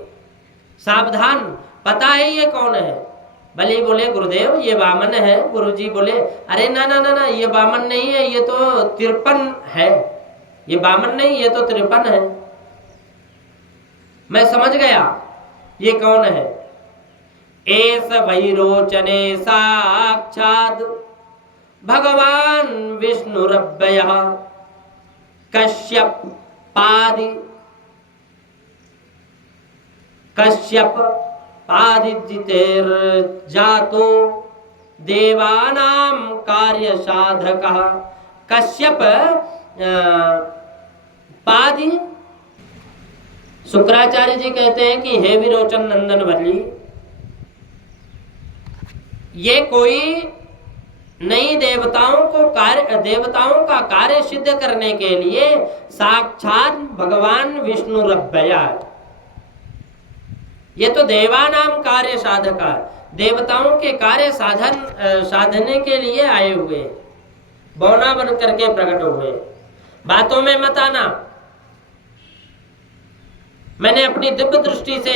सावधान, पता है ये कौन है? बलि बोले गुरुदेव ये वामन है। गुरुजी बोले अरे ना ना ना ना, ये वामन नहीं है, ये तो तिरपन है। ये वामन नहीं, ये तो तिरपन है। मैं समझ गया ये कौन है। एस वैरोचने साक्षात् भगवान विष्णुरव्ययः कश्यप पादिजितेर जातो देवानां कार्य साधकः। कश्यप पादि। शुक्राचार्य जी कहते हैं कि हे विरोचन नंदन बलि, ये कोई नई देवताओं का कार्य सिद्ध करने के लिए साक्षात भगवान विष्णु रव्यया है। ये तो देवानाम कार्य साधका, देवताओं के कार्य साधने के लिए आए हुए, बौना बन करके प्रकट हुए। बातों में मत आना। मैंने अपनी दिव्य दृष्टि से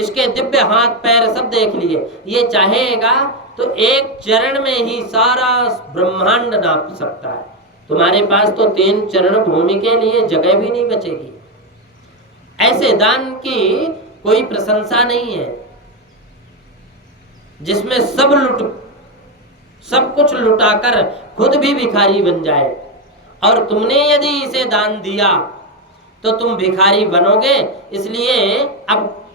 इसके दिव्य हाथ पैर सब देख लिए। ये चाहेगा तो एक चरण में ही सारा ब्रह्मांड नाप सकता है। तुम्हारे पास तो 3 चरण भूमि के लिए जगह भी नहीं बचेगी। ऐसे दान की कोई प्रशंसा नहीं है जिसमें सब कुछ लुटाकर खुद भी भिखारी बन जाए। और तुमने यदि इसे दान दिया तो तुम भिखारी बनोगे। इसलिए अब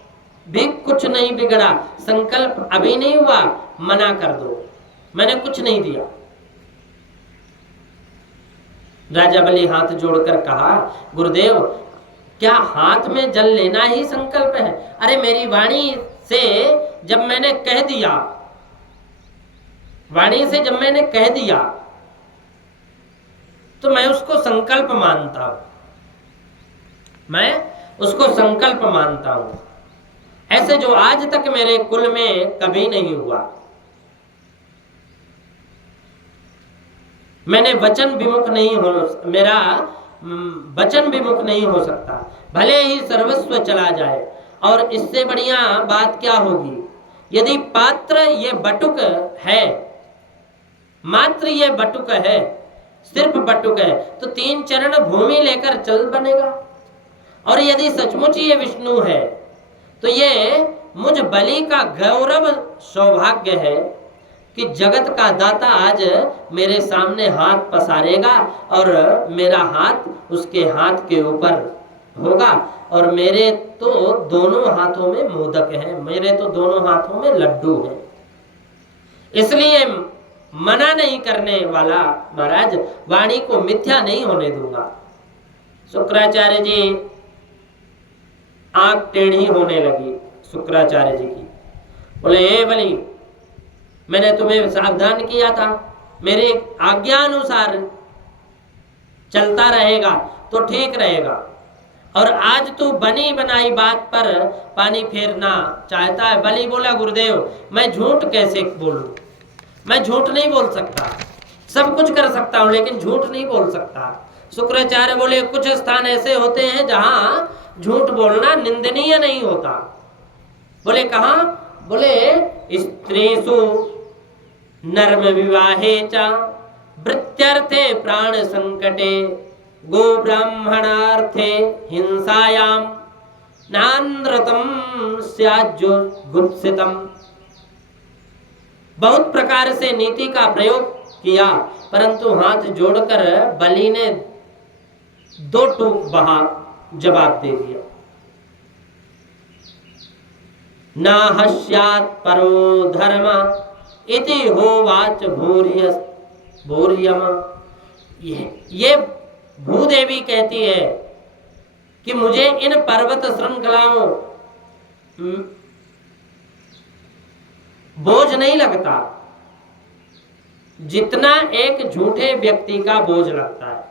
भी कुछ नहीं बिगड़ा, संकल्प अभी नहीं हुआ, मना कर दो, मैंने कुछ नहीं दिया। राजा बलि हाथ जोड़कर कहा गुरुदेव क्या हाथ में जल लेना ही संकल्प है? अरे मेरी वाणी से जब मैंने कह दिया तो मैं उसको संकल्प मानता हूं, मैं उसको संकल्प मानता हूं। ऐसे जो आज तक मेरे कुल में कभी नहीं हुआ। मेरा वचन विमुख नहीं हो सकता, भले ही सर्वस्व चला जाए। और इससे बढ़िया बात क्या होगी यदि पात्र ये बटुक है, मात्र ये बटुक है, सिर्फ बटुक है, तो 3 चरण भूमि लेकर चल बनेगा। और यदि सचमुच ये विष्णु है तो ये मुझ बलि का गौरव सौभाग्य है कि जगत का दाता आज मेरे सामने हाथ पसारेगा और मेरा हाथ उसके हाथ के ऊपर होगा। और मेरे तो दोनों हाथों में मोदक है, मेरे तो दोनों हाथों में लड्डू है, इसलिए मना नहीं करने वाला महाराज, वाणी को मिथ्या नहीं होने दूंगा। शुक्राचार्य जी आंख टेढ़ी होने लगी शुक्राचार्य जी की। बोले ए बलि, मैंने तुम्हें सावधान किया था, मेरे आज्ञा अनुसार चलता रहेगा तो ठीक रहेगा, और आज तू बनी बनाई बात पर पानी फेरना चाहता है। बलि बोला गुरुदेव मैं झूठ कैसे बोलूं, मैं झूठ नहीं बोल सकता, सब कुछ कर सकता हूं लेकिन झूठ नहीं बोल सकता। शुक्राचार्य बोले कुछ स्थान ऐसे होते हैं जहां झूठ बोलना निंदनीय नहीं होता। बोले कहां? बोले स्त्रीसु नर्म विवाहे च वृत्यर्थे प्राण संकटे गो ब्राह्मणार्थे हिंसायाम नानृतम स्याज्यो गुत्सितम। बहुत प्रकार से नीति का प्रयोग किया, परंतु हाथ जोड़कर बलि ने दो टूक बहा जवाब दे दिया। ना हस्यात् परो धर्म इति होवाच भूर्यम। ये भूदेवी कहती है कि मुझे इन पर्वत श्रृंखलाओं बोझ नहीं लगता जितना एक झूठे व्यक्ति का बोझ लगता है।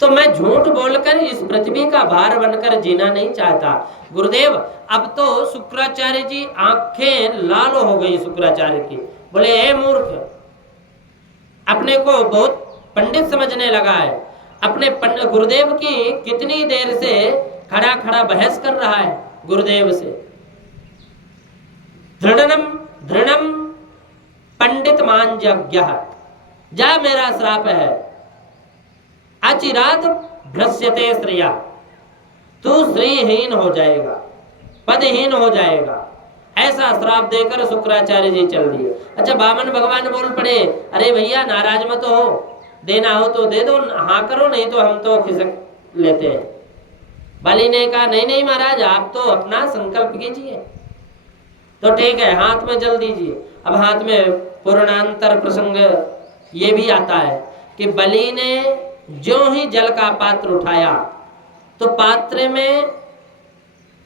तो मैं झूठ बोलकर इस पृथ्वी का भार बनकर जीना नहीं चाहता। गुरुदेव अब तो शुक्राचार्य जी आंखें लाल हो गई शुक्राचार्य की। बोले हे मूर्ख, अपने को बहुत पंडित समझने लगा है, अपने गुरुदेव की कितनी देर से खड़ा खड़ा बहस कर रहा है गुरुदेव से। दृढ़म पंडित मांजज्ञः, जा मेरा श्राप है, अचिरात भ्रस्यते श्रिया, तू श्रीहीन हो जाएगा, पदहीन हो जाएगा। ऐसा श्राप देकर शुक्राचार्य जी चल दिए। अच्छा वामन भगवान बोल पड़े, अरे भैया नाराज मत हो, देना हो तो दे दो, हाँ करो, नहीं तो हम तो खिसक लेते हैं। बलि ने कहा नहीं नहीं महाराज, आप तो अपना संकल्प कीजिए। तो ठीक है, हाथ में जल दीजिए। अब हाथ में पुराणांतर प्रसंग ये भी आता है कि बलि ने जो ही जल का पात्र उठाया तो पात्र में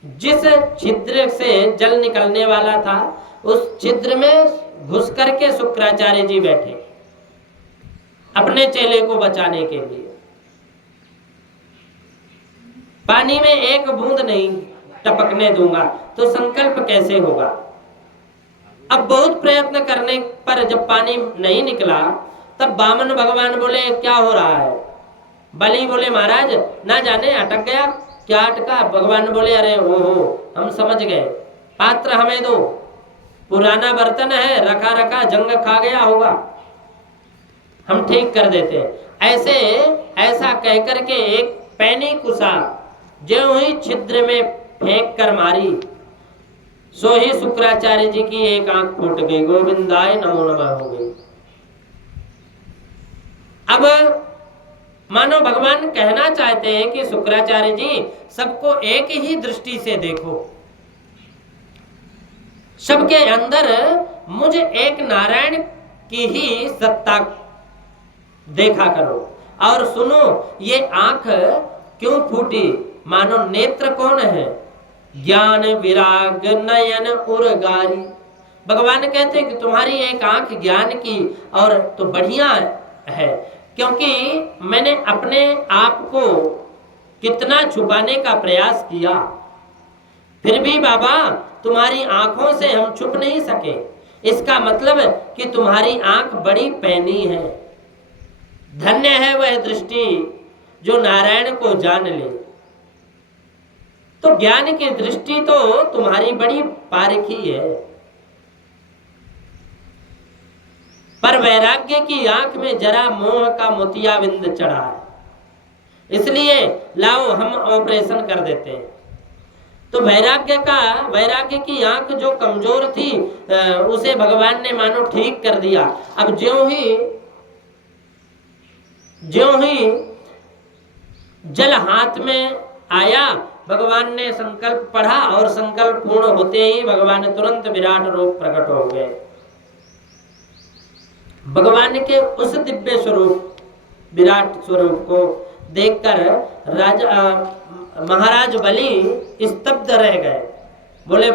जिस छिद्र से जल निकलने वाला था उस छिद्र में घुस करके शुक्राचार्य जी बैठे अपने चेले को बचाने के लिए। पानी में एक बूंद नहीं टपकने दूंगा, तो संकल्प कैसे होगा। अब बहुत प्रयत्न करने पर जब पानी नहीं निकला तब वामन भगवान बोले क्या हो रहा है। बलि बोले महाराज ना जाने अटक गया। क्या अटका? भगवान बोले अरे हो हम समझ गए, पात्र हमें दो, पुराना बर्तन है, रखा रखा जंग खा गया होगा, हम ठीक कर देते हैं। ऐसा कहकर के एक पैनी कुसा जो ही छिद्र में फेंक कर मारी, सो ही शुक्राचार्य जी की एक आंख फूट गई, गोविंदाय नमो नमः हो गई। अब मानो भगवान कहना चाहते हैं कि शुक्राचार्य जी सबको एक ही दृष्टि से देखो, सबके अंदर मुझे एक नारायण की ही सत्ता देखा करो। और सुनो, ये आंख क्यों फूटी? मानो नेत्र कौन है? ज्ञान विराग नयन उर्गारी। भगवान कहते हैं कि तुम्हारी एक आंख ज्ञान की और तो बढ़िया है, क्योंकि मैंने अपने आप को कितना छुपाने का प्रयास किया, फिर भी बाबा तुम्हारी आंखों से हम छुप नहीं सके। इसका मतलब कि तुम्हारी आंख बड़ी पैनी है। धन्य है वह दृष्टि जो नारायण को जान ले। तो ज्ञान की दृष्टि तो तुम्हारी बड़ी पारखी है, पर वैराग्य की आंख में जरा मोह का मोतिया बिंद चढ़ा है, इसलिए लाओ हम ऑपरेशन कर देते हैं। तो वैराग्य की आंख जो कमजोर थी उसे भगवान ने मानो ठीक कर दिया। अब ज्यों ही ज्यों ही जल हाथ में आया, भगवान ने संकल्प पढ़ा और संकल्प पूर्ण होते ही भगवान तुरंत विराट रूप प्रकट हो गए। भगवान के उस दिव्य स्वरूप, विराट स्वरूप को देखकर राजा महाराज बलि स्तब्ध रह गए। बोले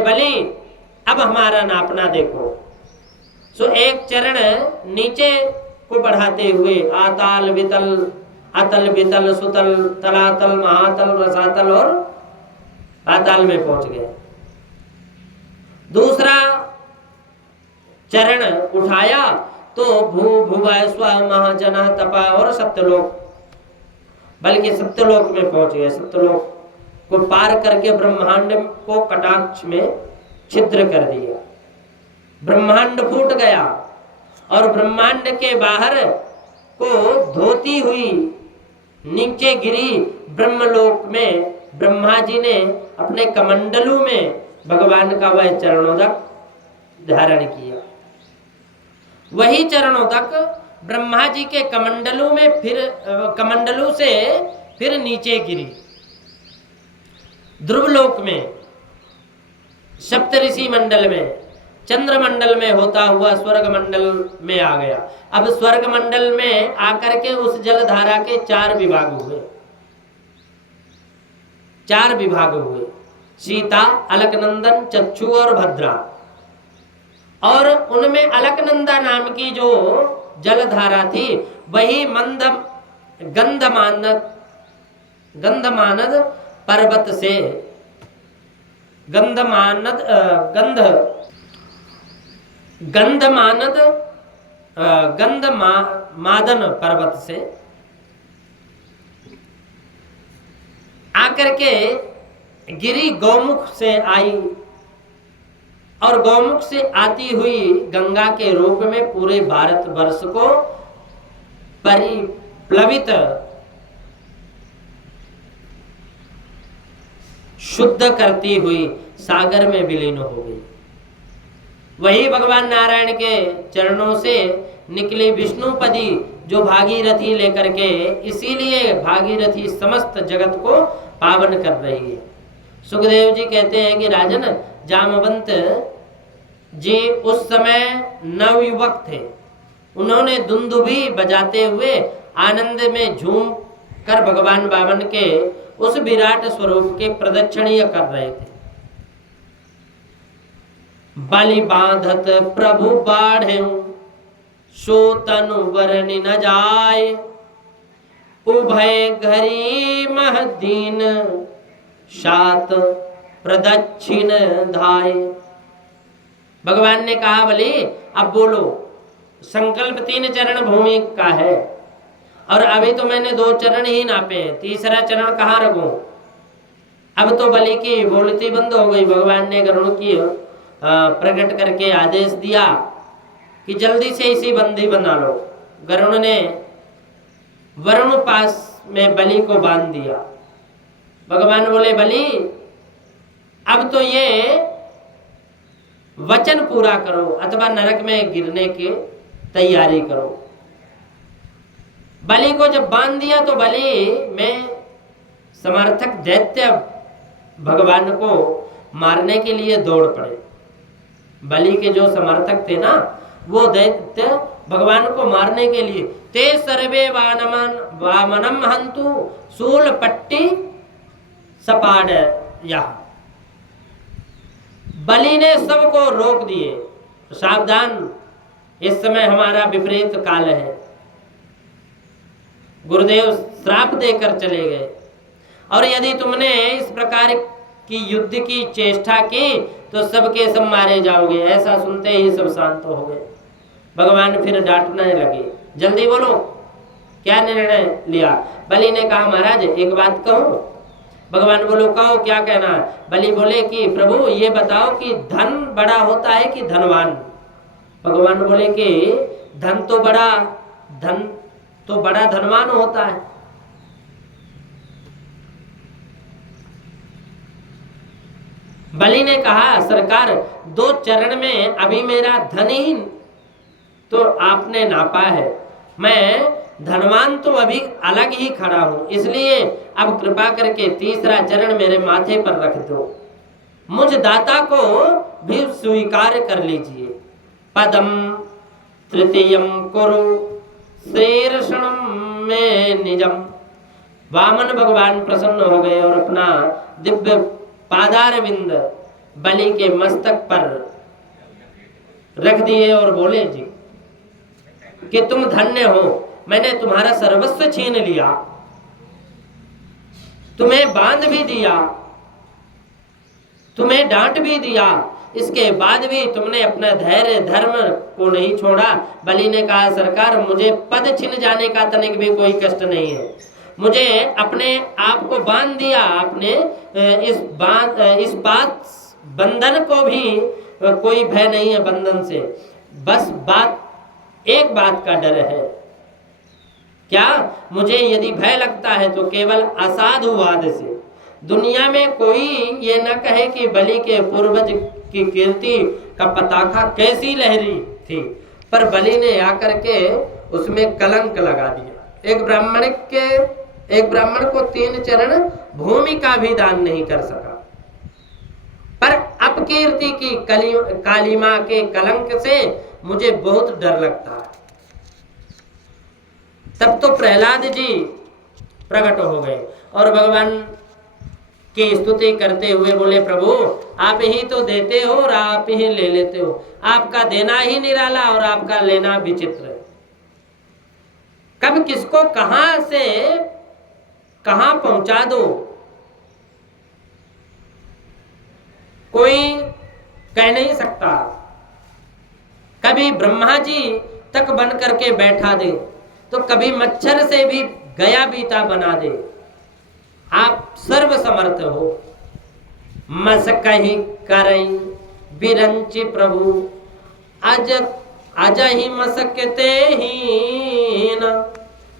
बलि अब हमारा नापना देखो। सो एक चरण नीचे को बढ़ाते हुए आताल वितल, अतल वितल सुतल तलातल महातल रसातल और पाताल में पहुंच गए। दूसरा चरण उठाया तो भू भुवः स्वः महाजनः तपा और सप्तलोक, बल्कि सप्तलोक में पहुंच गए। सप्तलोक को पार करके ब्रह्मांड को कटाक्ष में छिद्र कर दिया। ब्रह्मांड फूट गया और ब्रह्मांड के बाहर को धोती हुई नीचे गिरी। ब्रह्मलोक में ब्रह्मा जी ने अपने कमंडलू में भगवान का वह चरणोदक धारण किया। वही चरणोदक ब्रह्मा जी के कमंडलू में फिर कमंडलू से फिर नीचे गिरी। ध्रुवलोक में, सप्तऋषि मंडल में, चंद्रमंडल में होता हुआ स्वर्ग मंडल में आ गया। अब स्वर्ग मंडल में आकर के उस जलधारा के 4 विभाग हुए। 4 विभाग हुए, सीता, अलकनंदन, चक्षु और भद्रा। और उनमें अलकनंदा नाम की जो जलधारा थी वही गंधमानद पर्वत से गंधमादन पर्वत से आकर के गिरी, गौमुख से आई और गौमुख से आती हुई गंगा के रूप में पूरे भारत वर्ष को परिप्लवित शुद्ध करती हुई सागर में विलीन हो गई। वही भगवान नारायण के चरणों से निकली विष्णुपदी जो भागीरथी लेकर के, इसीलिए भागीरथी समस्त जगत को पावन कर रही है। सुखदेव जी कहते हैं कि राजन, जामवंत जी उस समय नवयुवक थे। उन्होंने दुंदुभी बजाते हुए आनंद में झूम कर भगवान वामन के उस विराट स्वरूप के प्रदक्षिणीय कर रहे थे। बलि बांधत प्रभु बाढ़े, सो तनु वरनि न जाय, उभय घरी महदीन, सात प्रदक्षिण धाय। भगवान ने कहा, बलि अब बोलो, संकल्प 3 चरण भूमि का है और अभी तो मैंने 2 चरण ही नापे, तीसरा चरण कहाँ रखूं? अब तो बलि की बोलती बंद हो गई। भगवान ने गरुड़ की प्रकट करके आदेश दिया कि जल्दी से इसी बंदी बना लो। गरुड़ ने वरुण पास में बलि को बांध दिया। भगवान बोले, बलि अब तो ये वचन पूरा करो अथवा नरक में गिरने की तैयारी करो। बलि को जब बांध दिया तो बलि में समर्थक दैत्य भगवान को मारने के लिए दौड़ पड़े। बलि के जो समर्थक थे ना, वो दैत्य भगवान को मारने के लिए, ते सर्वे वामनम हंतु शूल पट्टी सपाड यह। बलि ने सबको रोक दिए, सावधान, इस समय हमारा विपरीत काल है। गुरुदेव श्राप देकर चले गए। और यदि तुमने इस प्रकार की युद्ध की चेष्टा की तो सबके सब मारे जाओगे। ऐसा सुनते ही सब शांत हो गए। भगवान फिर डांटने लगे, जल्दी बोलो क्या निर्णय लिया? बलि ने कहा, महाराज एक बात कहूं? भगवान बोलो, कहो क्या कहना है? बलि बोले कि प्रभु ये बताओ कि धन बड़ा होता है कि धनवान? भगवान बोले कि धन तो बड़ा धनवान होता है। बलि ने कहा, सरकार 2 चरण में अभी मेरा धन ही तो आपने नापा है। मैं धनवान तो अभी अलग ही खड़ा हूं, इसलिए अब कृपा करके तीसरा चरण मेरे माथे पर रख दो, मुझ दाता को भी स्वीकार कर लीजिए। पदम तृतीयम कुरु शीर्षणम में निजम। वामन भगवान प्रसन्न हो गए और अपना दिव्य पादारविंद बलि के मस्तक पर रख दिए और बोले जी कि तुम धन्य हो, मैंने तुम्हारा सर्वस्व छीन लिया, तुम्हें बांध भी दिया, तुम्हें डांट भी दिया, इसके बाद भी तुमने अपना धैर्य धर्म को नहीं छोड़ा। बलि ने कहा सरकार, मुझे पद छिन जाने का तनिक भी कोई कष्ट नहीं है, मुझे अपने आप को बांध दिया आपने, इस बात बंधन को भी कोई भय नहीं है बंधन से, बस एक बात का डर है। क्या? मुझे यदि भय लगता है तो केवल असाधुवाद से। दुनिया में कोई ये न कहे कि बलि के पूर्वज की कीर्ति का पताका कैसी लहरी थी, पर बलि ने आकर के उसमें कलंक लगा दिया। एक ब्राह्मण को 3 चरण भूमि का भी दान नहीं कर सका, पर अपकीर्ति की कालिमा के कलंक से मुझे बहुत डर लगता है। तब तो प्रहलाद जी प्रकट हो गए और भगवान की स्तुति करते हुए बोले, प्रभु आप ही तो देते हो और आप ही ले लेते हो, आपका देना ही निराला और आपका लेना विचित्र है। कब किसको कहां से कहां पहुंचा दो कोई कह नहीं सकता। कभी ब्रह्मा जी तक बन करके बैठा दे तो कभी मच्छर से भी गया बीता बना दे, आप सर्व समर्थ हो। मसकहि करई बिरंचि प्रभु, अज ही मसकते हीन।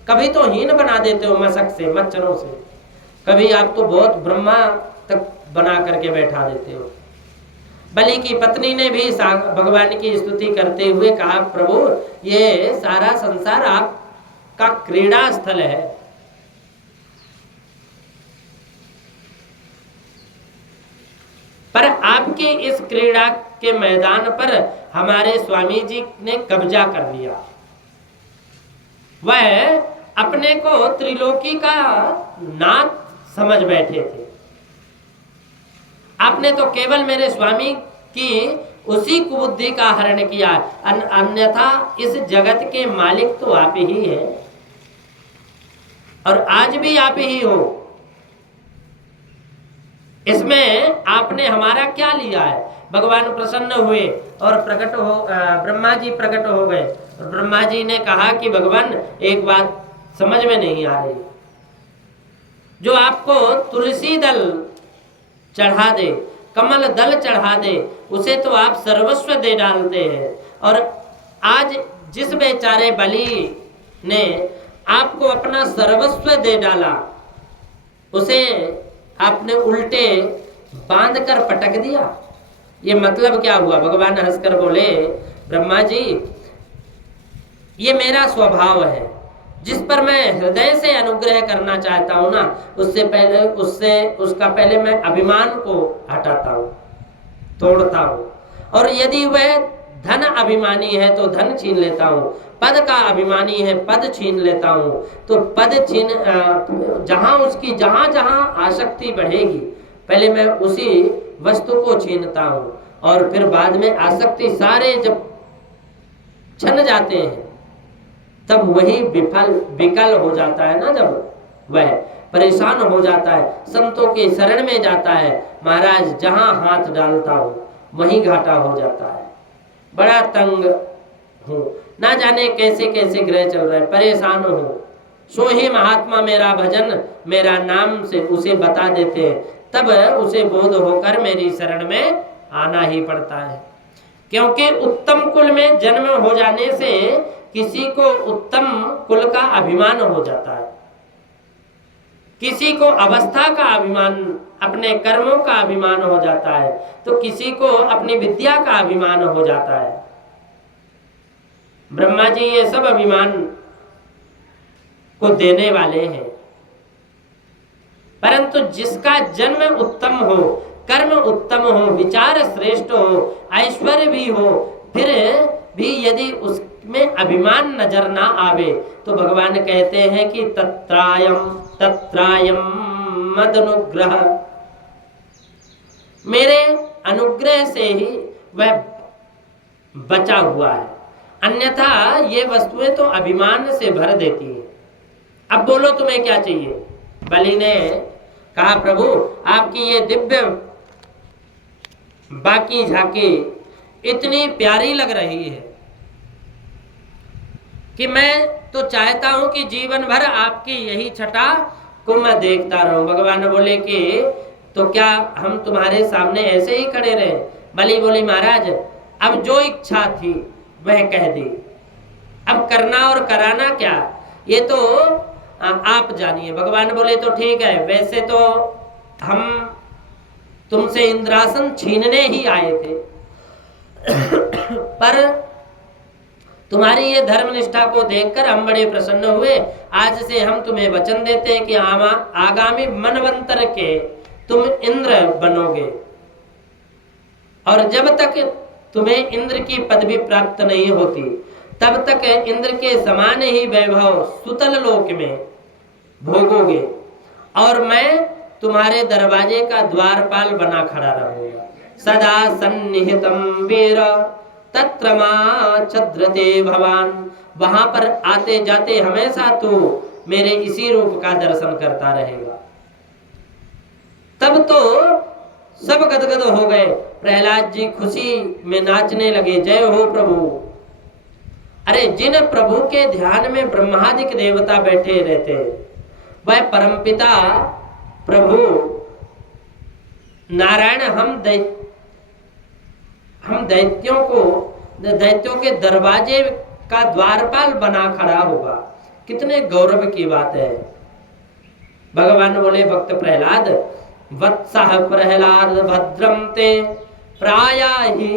कभी तो हीन बना देते हो मसक से, मच्छरों से, कभी आप तो बहुत ब्रह्मा तक बना करके बैठा देते हो। बलि की पत्नी ने भी भगवान की स्तुति करते हुए कहा, प्रभु ये सारा संसार आपका क्रीड़ा स्थल है, पर आपकी इस क्रीड़ा के मैदान पर हमारे स्वामी जी ने कब्जा कर लिया। वह अपने को त्रिलोकी का नाथ समझ बैठे थे। आपने तो केवल मेरे स्वामी की उसी कुबुद्धि का हरण किया, अन्यथा इस जगत के मालिक तो आप ही हैं और आज भी आप ही हो। इसमें आपने हमारा क्या लिया है? भगवान प्रसन्न हुए और ब्रह्मा जी प्रकट हो गए और ब्रह्मा जी ने कहा कि भगवान एक बात समझ में नहीं आ रही, जो आपको तुलसी दल चढ़ा दे, कमल दल चढ़ा दे, उसे तो आप सर्वस्व दे डालते हैं, और आज जिस बेचारे बलि ने आपको अपना सर्वस्व दे डाला, उसे आपने उल्टे बांध कर पटक दिया। ये मतलब क्या हुआ? भगवान हंसकर बोले, ब्रह्मा जी ये मेरा स्वभाव है, जिस पर मैं हृदय से अनुग्रह करना चाहता हूं ना, उसका पहले मैं अभिमान को हटाता हूं, तोड़ता हूं, और यदि वह धन अभिमानी है तो धन छीन लेता हूं, पद का अभिमानी है पद छीन लेता हूं, तो पद छीन जहां जहां आसक्ति बढ़ेगी पहले मैं उसी वस्तु को छीनता हूं, और फिर बाद में आसक्ति सारे जब छन जाते हैं तब वही विकल हो जाता है ना, जब वह परेशान हो जाता है, संतों के शरण में जाता है, महाराज जहां हाथ डालता हूं वहीं घाटा हो जाता है। बड़ा तंग हूं, ना जाने कैसे कैसे ग्रह चल रहे हैं, परेशान हूं। सो ही महात्मा मेरा भजन मेरा नाम से उसे बता देते हैं, तब उसे बोध होकर मेरी शरण में आना ही पड़ता है। क्योंकि उत्तम कुल में जन्म हो जाने से किसी को उत्तम कुल का अभिमान हो जाता है, किसी को अवस्था का अभिमान, अपने कर्मों का अभिमान हो जाता है, तो किसी को अपनी विद्या का अभिमान हो जाता है। ब्रह्मा जी ये सब अभिमान को देने वाले हैं। परंतु जिसका जन्म उत्तम हो, कर्म उत्तम हो, विचार श्रेष्ठ हो, ऐश्वर्य भी हो, फिर भी यदि उसमें अभिमान नजर ना आवे तो भगवान कहते हैं कि तत्रायम मदनुग्रह, मेरे अनुग्रह से ही वह बचा हुआ है, अन्यथा ये वस्तुएं तो अभिमान से भर देती हैं। अब बोलो तुम्हें क्या चाहिए? बलि ने कहा प्रभु आपकी ये दिव्य बाकी झांकी इतनी प्यारी लग रही है कि मैं तो चाहता हूं कि जीवन भर आपकी यही छटा को मैं देखता रहूं। भगवान बोले कि तो क्या हम तुम्हारे सामने ऐसे ही खड़े रहे? बलि बोली महाराज अब जो इच्छा थी वह कह दी, अब करना और कराना क्या ये तो आप जानिए। भगवान बोले तो ठीक है, वैसे तो हम तुमसे इंद्रासन छीनने ही आए थे पर तुम्हारी ये धर्मनिष्ठा को देखकर हम बड़े प्रसन्न हुए। आज से हम तुम्हें वचन देते हैं कि आगामी मनवंतर के तुम इंद्र बनोगे, और जब तक तुम्हें इंद्र की पदवी प्राप्त नहीं होती तब तक इंद्र के समान ही वैभव सुतल लोक में भोगोगे, और मैं तुम्हारे दरवाजे का द्वारपाल बना खड़ा रहूंगा। सदा सन्निहितम वीर तत्र मा छद्रते भवान, वहां पर आते जाते हमेशा तू मेरे इसी रूप का दर्शन करता रहेगा। तब तो सब गदगद हो गए। प्रहलाद जी खुशी में नाचने लगे, जय हो प्रभु। अरे जिन प्रभु के ध्यान में ब्रह्मादिक देवता बैठे रहते हैं, वह परमपिता प्रभु नारायण हम दैत्यों के दरवाजे का द्वारपाल बना खड़ा होगा, कितने गौरव की बात है। भगवान बोले भक्त प्रहलाद वत्सः प्रहलाद भद्रम ते प्रयाहि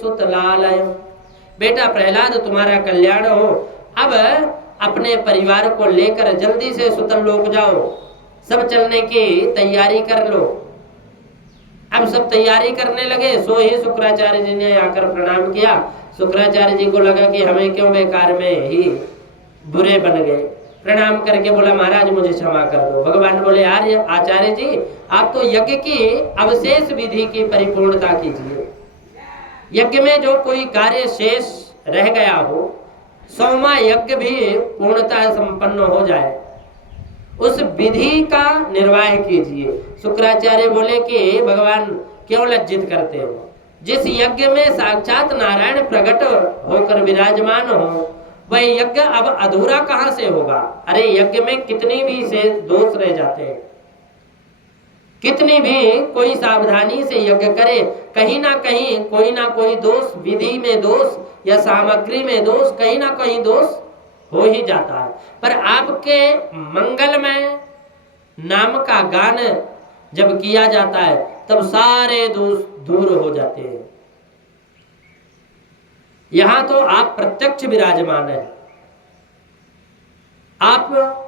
सुतलालय, बेटा प्रहलाद तुम्हारा कल्याण हो, अब अपने परिवार को लेकर जल्दी से सुतल लोक जाओ, सब चलने की तैयारी कर लो। अब सब तैयारी करने लगे, सो ही शुक्राचार्य जी ने आकर प्रणाम किया। शुक्राचार्य जी को लगा कि हमें क्यों बेकार में ही बुरे बन गए, प्रणाम करके बोला महाराज मुझे क्षमा कर दो। भगवान बोले आर्य आचार्य जी आप तो यज्ञ की अवशेष विधि की परिपूर्णता कीजिए। यज्ञ में जो कोई कार्य शेष रह गया हो, 100वां यज्ञ भी पूर्णता संपन्न हो जाए, उस विधि का निर्वाह कीजिए। शुक्राचार्य बोले कि भगवान क्यों लज्जित करते हो, जिस यज्ञ में साक्षात नारायण प्रकट होकर विराजमान हो वह यज्ञ अब अधूरा कहां से होगा? अरे यज्ञ में कितनी भी से दोष रह जाते हैं, कितनी भी कोई सावधानी से यज्ञ करे, कहीं ना कोई दोष, विधि में दोष या सामग्री में दोष, कहीं ना कहीं दोष हो ही जाता है। पर आपके मंगलमय नाम का गान जब किया जाता है तब सारे दोष दूर हो जाते हैं। यहां तो आप प्रत्यक्ष विराजमान है। आप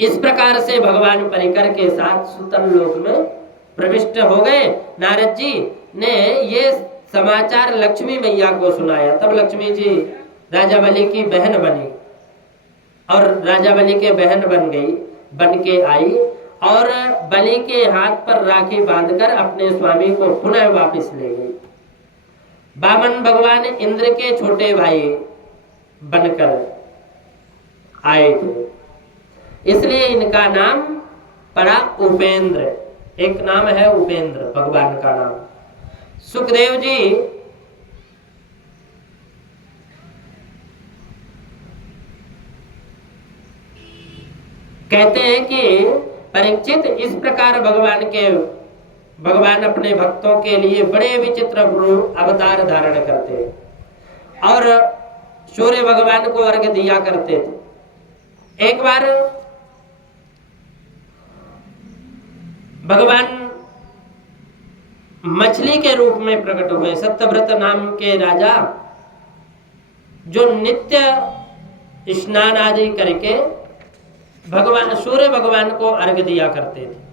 इस प्रकार से भगवान परिकर के साथ सुतल लोक में प्रविष्ट हो गए। नारद जी ने ये समाचार लक्ष्मी मैया को सुनाया, तब लक्ष्मी जी राजा बलि की बहन बनी और राजा बलि के बहन बन के आई और बलि के हाथ पर राखी बांधकर अपने स्वामी को पुनः वापस ले गई। वामन भगवान इंद्र के छोटे भाई बनकर आए थे, इसलिए इनका नाम पड़ा उपेंद्र। एक नाम है उपेंद्र भगवान का नाम। सुखदेव जी कहते हैं कि परीक्षित इस प्रकार भगवान अपने भक्तों के लिए बड़े विचित्र अवतार धारण करते हैं और सूर्य भगवान को अर्घ दिया करते थे। एक बार भगवान मछली के रूप में प्रकट हुए। सत्यव्रत नाम के राजा जो नित्य स्नान आदि करके भगवान सूर्य भगवान को अर्घ दिया करते थे।